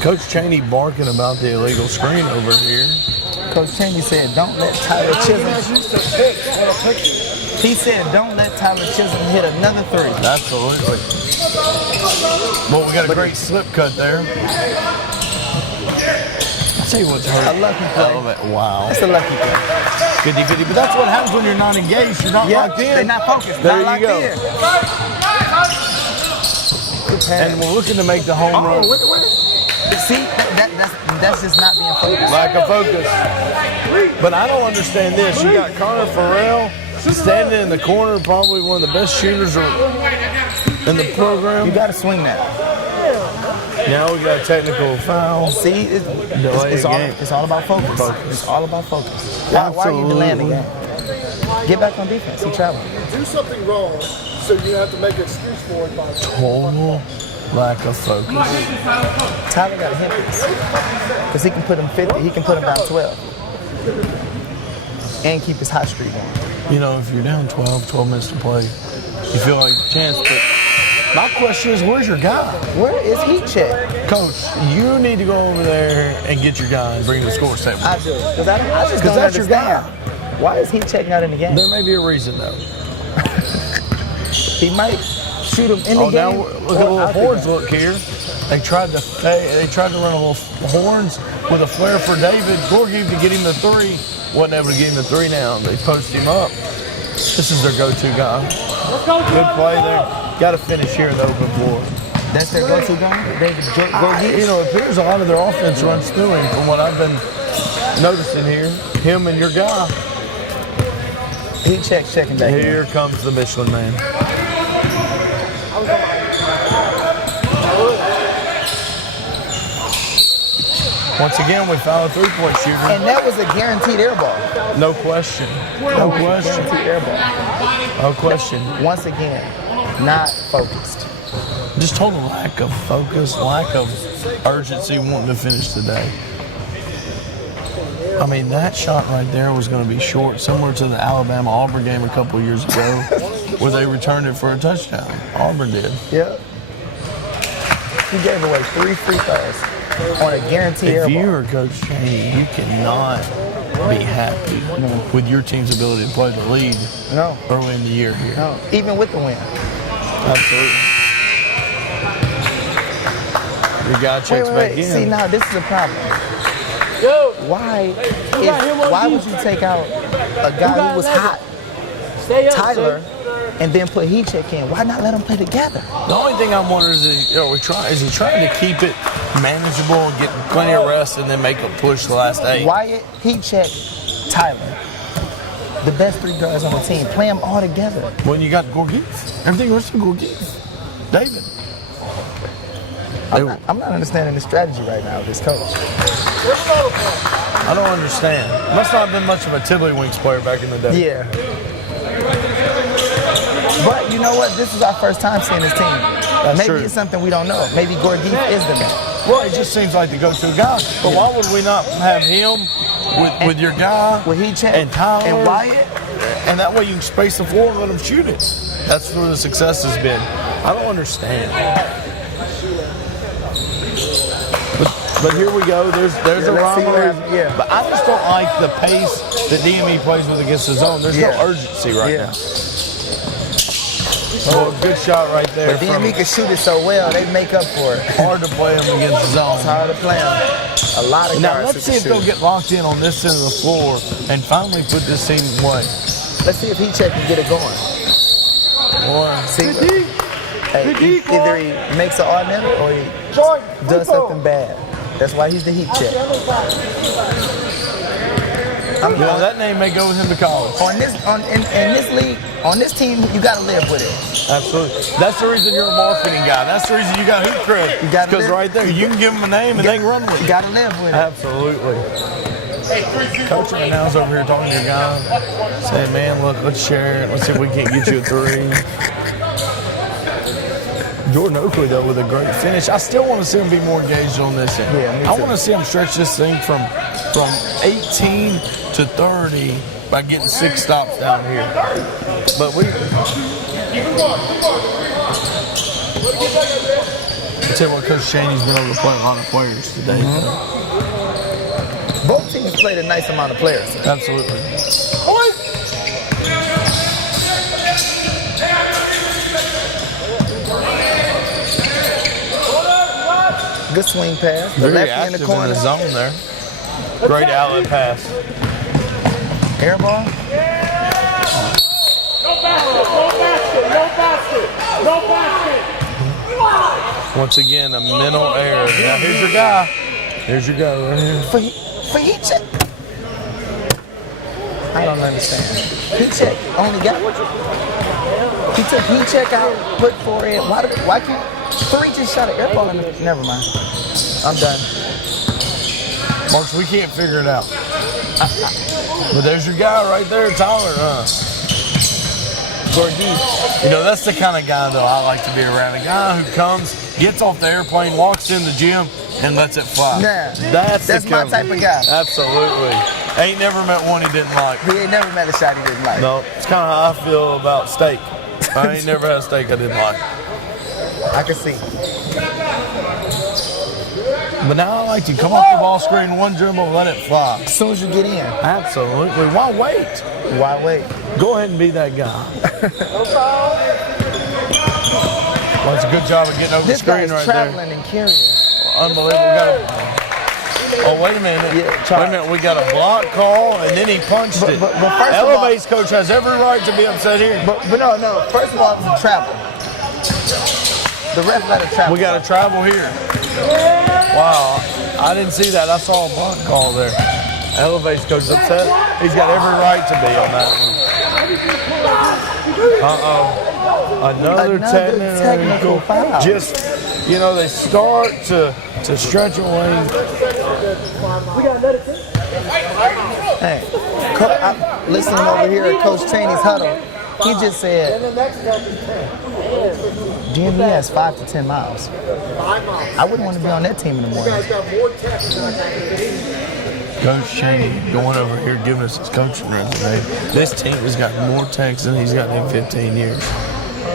Coach Chaney barking about the illegal screen over here. Coach Cheney said, don't let Tyler Chisholm. He said, don't let Tyler Chisholm hit another three. Absolutely. Well, we got a great slip cut there. I'll tell you what's hurt. A lucky play. Elv8. Wow. That's a lucky play. Goody. But that's what happens when you're not engaged. You're not locked in. They're not focused. There not you locked go. in. And we're looking to make the home run. See, that's just not being focused. Lack of focus. But I don't understand this. You got Connor Farrell standing in the corner, probably one of the best shooters in the program. You got to swing that. Now we got a technical foul. See, it's all about focus. It's all about focus. Why are you delaying the game? Get back on defense. He traveled. Do something wrong, so you have to make an excuse for it by Total lack of focus. Tyler got to hit this. Because he can put him 50. He can put him down 12. And keep his hot streak going. You know, if you're down 12 minutes to play, you feel like a chance. But my question is, where's your guy? Where is heat check? Coach, you need to go over there and get your guy and bring him to the score table. I do. Because I just don't that's your understand. guy. Why is heat check not in the game? There may be a reason, though. He might shoot him in the game. Now look at a little horns look here. They tried to run a little horns with a flare for David Gorgie to get him the three. Wasn't able to get him the three now. They posted him up. This is their go-to guy. Good play there. Got to finish here in the open floor. That's their go-to guy? David Gorgie? You know, it appears a lot of their offense runs through him from what I've been noticing here. Him and your guy. Heat check, checking back. Here comes the Michelin man. Once again, we found a three-point shooter. And that was a guaranteed air ball. No question. No question. Guaranteed air ball. No question. Once again, not focused. Just total lack of focus, lack of urgency wanting to finish the day. I mean, that shot right there was going to be short, similar to the Alabama-Auburn game a couple years ago, where they returned it for a touchdown. Auburn did. Yep. He gave away 3 free throws on a guaranteed air If ball. you are Coach Chaney, you cannot be happy with your team's ability to play the lead early in the year here. No, even with the win. Absolutely. Your guy checks back in. See, now this is a problem. Why would you take out a guy who was hot, Tyler, and then put heat check in? Why not let them play together? The only thing I'm wondering is, is he trying to keep it manageable and get plenty of rest and then make a push the last 8? Wyatt, heat check, Tyler. The best 3 guys on the team. Play them all together. When you got Gorgie, everything was to Gorgie. David. I'm not understanding the strategy right now of this coach. I don't understand. Must not have been much of a Tiddlywinks player back in the day. Yeah. But you know what? This is our first time seeing this team. Maybe true. it's something we don't know. Maybe Gorgie is the man. Well, it just seems like the go-to guy. But why would we not have him with your guy, with heat check and Tyler and Wyatt? And that way you can space the floor and let him shoot it. That's where the success has been. I don't understand. But here we go. There's a rivalry. Yeah. But I just don't like the pace that DME plays with against the zone. There's no urgency right now. Oh, good shot right there. But DME can shoot it so well, they make up for it. Hard to play him against the zone. It's hard to play him. A lot of Now guards let's see if they'll get locked in on this end of the floor and finally put this team away. Let's see if heat check can get it going. See, either he makes an automatic or he does something bad. That's why he's the heat check. That name may go with him to college. In this league, on this team, you got to live with it. Absolutely. That's the reason you're a marketing guy. That's the reason you got hoop cred. Because right there, you can give them a name and they can run with it. You got to live with it. Absolutely. Coach right now is over here talking to your guy, saying, man, look, let's share it. Let's see if we can't get you a 3. Jordan Oakley, though, with a great finish. I still want to see him be more engaged on this end. Yeah, me too. I want to see him stretch this thing from 18 to 30 by getting 6 stops down here. But I tell you what, Coach Cheney's been able to play a lot of players today. Both teams played a nice amount of players. Absolutely. Good swing pass. The Very lefty active in the corner. in the zone there. Great outlet pass. Air ball. No basket, no basket, no basket, no basket. Once again, a mental error. Now here's your guy. Here's your guy right here. For heat check. I don't understand. Heat check only got. He took heat check out, put 4 in. Why can't 3 just shot an air ball in the, never mind. I'm done. Marks, we can't figure it out. But there's your guy right there, Tyler, Gordy. You know, that's the kind of guy, though, I like to be around. A guy who comes, gets off the airplane, walks in the gym, and lets it fly. Yeah. That's my type of guy. Absolutely. Ain't never met one he didn't like. He ain't never met a shot he didn't like. No, it's kind of how I feel about steak. I ain't never had a steak I didn't like. I can see. But now I like to come off the ball screen, one dribble, let it fly. As soon as you get in. Absolutely. Why wait? Why wait? Go ahead and be that guy. Well, it's a good job of getting over This the screen guy's right there. traveling and carrying. Unbelievable. Oh, wait a minute. Yeah, wait a minute. We got a block call, and then he punched it. But first of all, Elv8's coach has every right to be upset here. But no. First of all, it was a travel. The ref let it travel. We got a travel here. Wow. I didn't see that. I saw a block call there. Elv8's coach is upset. He's got every right to be on that one. Another technical foul. Just, you know, they start to stretch away. Hey, I'm listening over here at Coach Cheney's huddle. He just said, DME has 5 to 10 miles. I wouldn't want to be on that team in the morning. Coach Cheney going over here giving us his coaching resume. This team has got more techs than he's got in 15 years.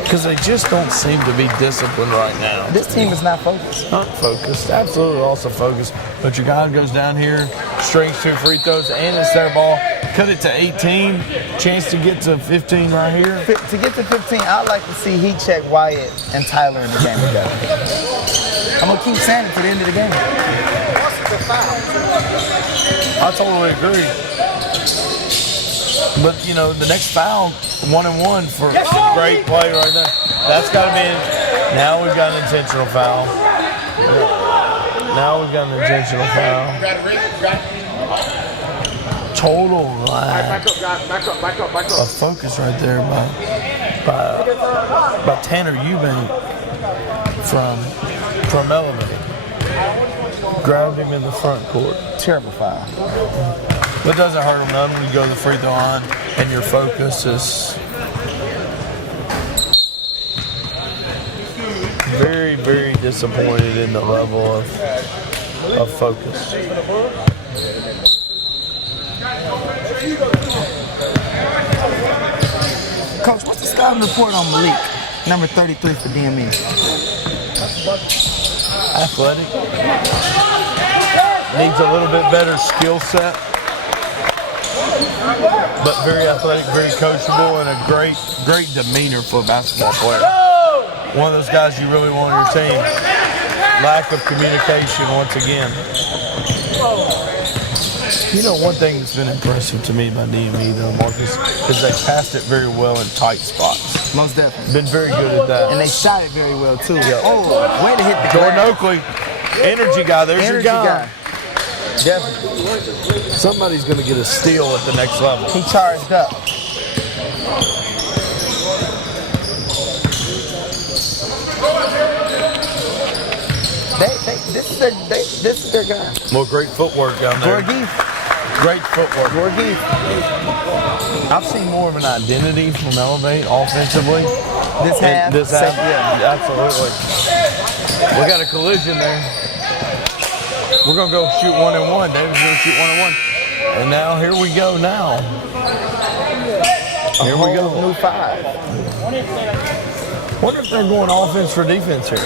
Because they just don't seem to be disciplined right now. This team is not focused. Not focused, absolutely also focused. But your guy goes down here, strings 2 free throws, and it's their ball. Cut it to 18, chance to get to 15 right here. To get to 15, I'd like to see heat check Wyatt and Tyler in the game together. I'm going to keep saying it to the end of the game. I totally agree. But, you know, the next foul, 1-and-1 for great play right there. That's got to be now we've got an intentional foul. Now we've got an intentional foul. Total lack of focus right there by Tanner Eubank from Elv8. Grabbed him in the front court. Terrible foul. But it doesn't hurt him none when you go to the free throw line and your focus is very, very disappointed in the level of focus. Coach, what's the scouting report on Malik, number 33 for DME? Athletic. Needs a little bit better skill set. But very athletic, very coachable, and a great demeanor for a basketball player. One of those guys you really want on your team. Lack of communication once again. You know, one thing that's been impressive to me by DME, though, Marcus, is they passed it very well in tight spots. Most definitely. Been very good at that. And they shot it very well, too. Yeah. Oh, way to hit the Jordan ground. Oakley, energy guy. There's your guy. Definitely. Somebody's going to get a steal at the next level. He charged up. This is their guy. Well, great footwork down there. Gordy. Great footwork. Gordy. I've seen more of an identity from Elv8 offensively. This half. Yeah, absolutely. We got a collision there. We're going to go shoot 1-and-1. David's going to shoot 1-and-1. And now, here we go now. Here we go. New 5. Wonder if they're going offense for defense here.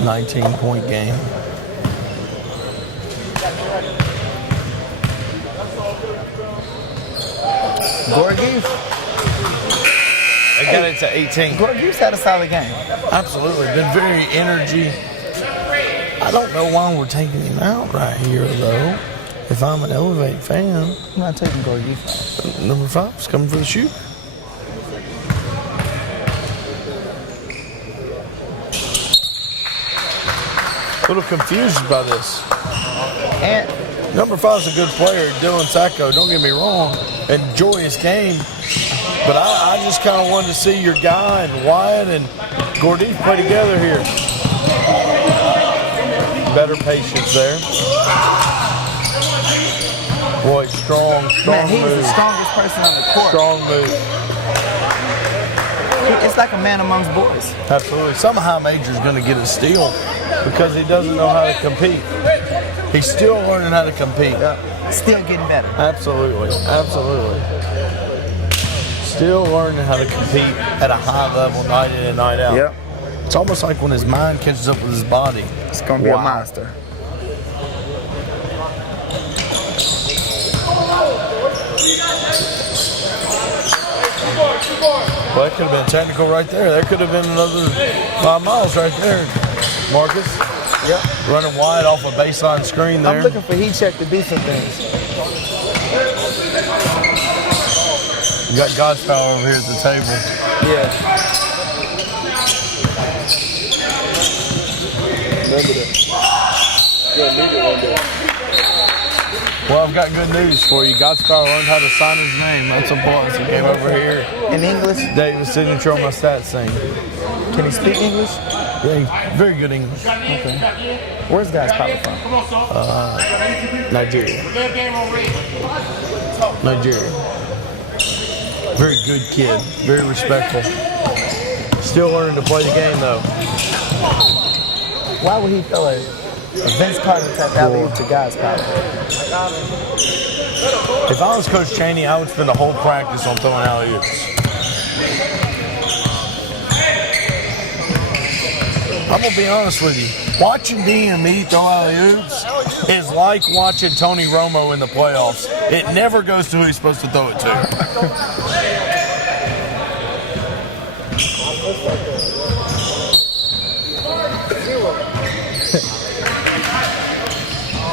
$19-point game. Gorgiev? They got it to 18. Gorgiev's had a solid game. Absolutely. Been very energy. I don't know why we're taking him out right here, though. If I'm an Elv8 fan. I'm not taking Gorgiev out. Number 5's coming for the shoot. A little confused by this. And Number 5's a good player, Dylan Sacco. Don't get me wrong. Enjoy his game. But I just kind of wanted to see your guy and Wyatt and Gordy play together here. Better patience there. Boy, strong man, he's move. the strongest person on the court. Strong move. It's like a man amongst boys. Absolutely. Some high major's going to get a steal because he doesn't know how to compete. He's still learning how to compete. Yeah. Still getting better. Absolutely. Absolutely. Still learning how to compete at a high level night in and night out. Yep. It's almost like when his mind catches up with his body. It's going to be a monster. Well, that could have been technical right there. That could have been another 5 miles right there, Marcus. Yep. Running wide off a baseline screen there. I'm looking for heat check to do some things. You got God's power over here at the table. Yeah. Remember that. You're gonna need it one day. Well, I've got good news for you. God's power learned how to sign his name. That's a plus. He came over here. In English? David's signature on my stats thing. Can he speak English? Yeah, he's very good English. Okay. Where's God's power from? Nigeria. Nigeria. Very good kid. Very respectful. Still learning to play the game, though. Why would he throw a Vince Carter type alley-oop to God's power? If I was Coach Chaney, I would spend the whole practice on throwing alley-oops. I'm going to be honest with you. Watching DME throw alley-oops is like watching Tony Romo in the playoffs. It never goes to who he's supposed to throw it to.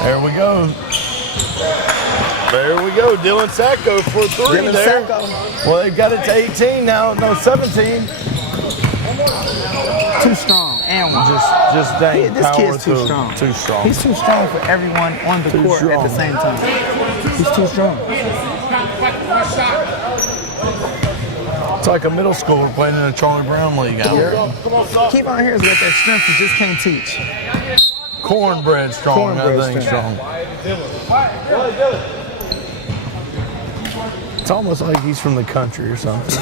There we go. There we go. Dylan Sacco for 3 Dylan there. Sacco. Well, they've got it to 18 now. No, 17. Too strong. And one. Just dang This power kid's too to him. strong. Too strong. He's too strong for everyone on the Too court at the strong. same time. He's too strong. It's like a middle schooler playing in a Charlie Brown league out there. Keep on here is got that strength you just can't teach. Cornbread strong, Cornbread I think strong. It's almost like he's from the country or something.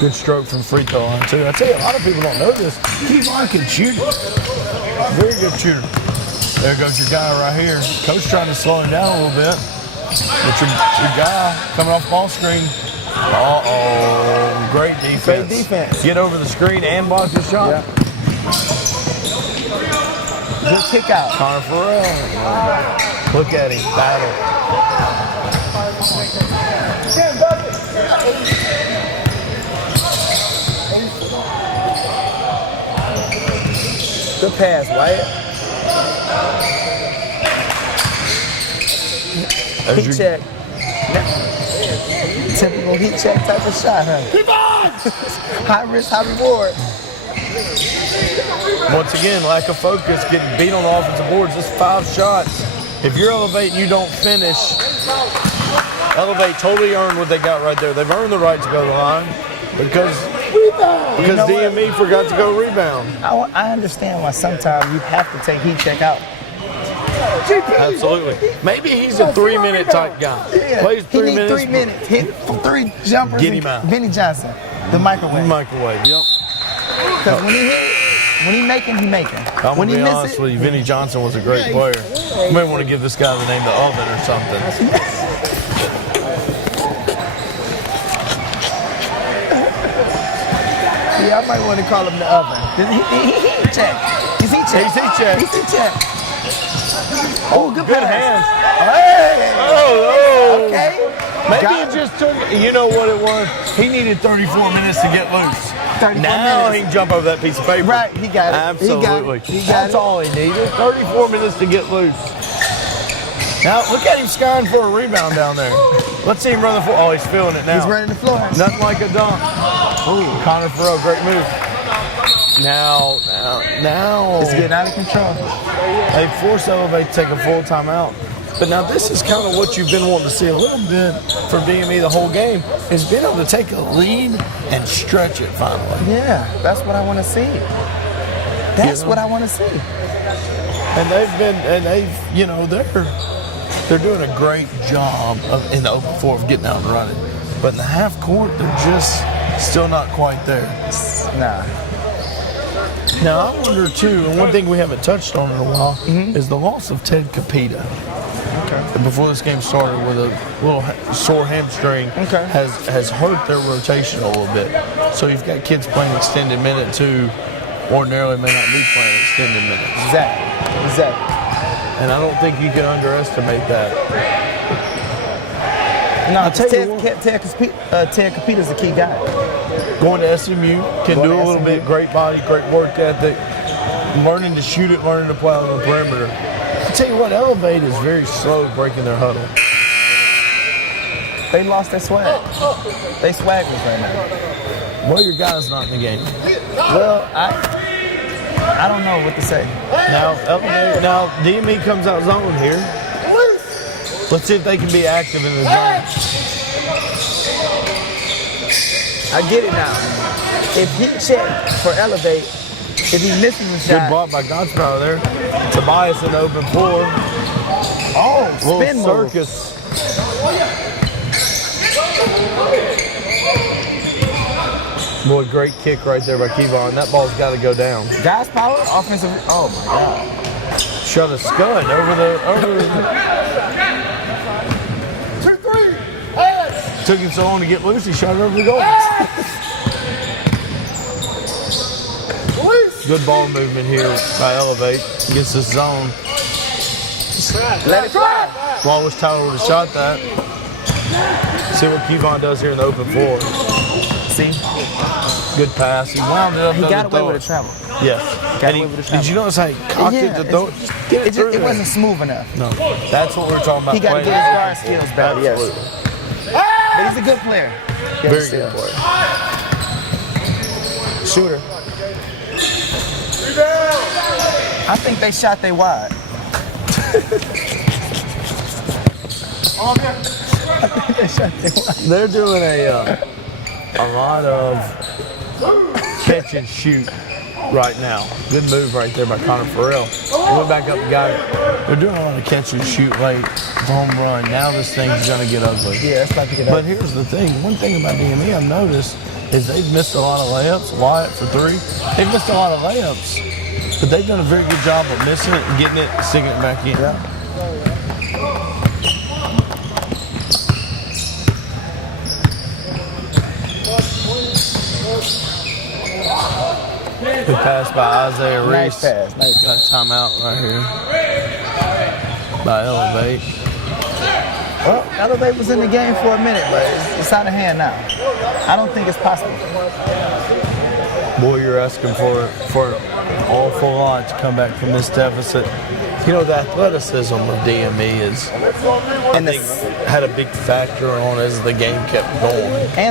Good stroke from free throw line, too. I tell you, a lot of people don't know this. Kevon can shoot. Very good shooter. There goes your guy right here. Coach trying to slow him down a little bit. But your guy coming off ball screen. Uh-oh. Great defense. Great defense. Get over the screen and block the shot. Yeah. Good kick out. Connor Farrell. Look at him. Battle. Good pass, Wyatt. Heat check. Typical heat check type of shot, huh? High risk, high reward. Once again, lack of focus, getting beat on the offensive boards. Just 5 shots. If you're elevating, you don't finish. Elv8 totally earned what they got right there. They've earned the right to go to the line because DME forgot to go rebound. I understand why sometimes you have to take heat check out. Absolutely. Maybe he's a 3-minute type guy. Yeah. Plays 3 minutes. 3 minutes. Hit 3 jumpers. Get him out. Vinny Johnson, the microwave. Microwave, yep. Because when he hit it, when he making, he making. I'm When going to he be miss honest it, with you, Vinny Johnson was a great player. You may want to give this guy the name the Oven or something. yeah, I might want to call him the oven. He check. He's he check. He's he check. He's he check. Oh, good Good pass. hands. Hey. Oh. Okay. Maybe Got he just took, you know what it was? He needed 34 minutes to get loose. 34 Now minutes. he can jump over that piece of paper. Right, he got it. Absolutely. He got That's it. all he needed. 34 minutes to get loose. Now, look at him skying for a rebound down there. Let's see him run the floor. Oh, he's feeling it now. He's running the floor. Nothing like a dunk. Ooh, Connor Farrell, great move. Now. It's getting out of control. They forced Elv8 to take a full timeout. But now this is kind of what you've been wanting to see a little bit from DME the whole game, is being able to take a lead and stretch it finally. Yeah, that's what I want to see. That's what I want to see. And they're doing a great job in the open floor of getting out and running. But in the half court, they're just still not quite there. Nah. Now I wonder too, and one thing we haven't touched on in a while is the loss of Ted Capita. Okay. Before this game started with a little sore hamstring, Okay. has hurt their rotation a little bit. So you've got kids playing extended minutes who ordinarily may not be playing extended minutes. Exactly. And I don't think you can underestimate that. No, tell you what. Ted Capita's the key guy. Going to SMU, can Going do to a little SMU. bit, great body, great work ethic, learning to shoot it, learning to play on the perimeter. I tell you what, Elv8 is very slow breaking their huddle. They lost their swag. They swagless right now. Well, your guy's not in the game. Well, I don't know what to say. Now DME comes out zone here. Let's see if they can be active in the zone. I get it now. If he checked for Elv8, if he misses the Good shot, block by Godspower there. Tobias in the open floor. spin Little move. circus. Boy, great kick right there by Kevon. That ball's got to go down. Guys power, offensive. Oh my God. Shot a scud over the. 2-3. Hands. Took him so long to get loose, he shot it over the goal. Release. Good ball movement here by Elv8. Gets this zone. Let it fly. Well, I wish Tyler would have shot that. See what Kevon does here in the open floor. See, Good pass. He wound it up. he doesn't got away throw with it. the travel. Yes. Got And away with the did travel. you notice how he cocked it to throw it? Just get it through It there. wasn't smooth enough. No, that's what we're talking about. He got to playing get his in guard the open skills floor. better. Yes, Absolutely. but he's a good player. Very good player. Shooter. I think they shot they wide. They shot they wide. They're doing a lot of catch and shoot right now. Good move right there by Connor Farrell. He went back up and got it. They're doing a lot of catch and shoot late, home run. Now this thing's going to get ugly. Yeah, it's about to get But out. here's the thing. One thing about DME I've noticed is they've missed a lot of layups. Wyatt for 3. They've missed a lot of layups. But they've done a very good job of missing it and getting it and sticking it back in. Yeah. Good pass by Isaiah Nice Reese. pass. Nice Got a timeout right here by Elv8. Well, Elv8 was in the game for a minute, but it's out of hand now. I don't think it's possible. Boy, you're asking for an awful lot to come back from this deficit. You know, the athleticism of DME is, I And think, had a big factor on as the game kept going. And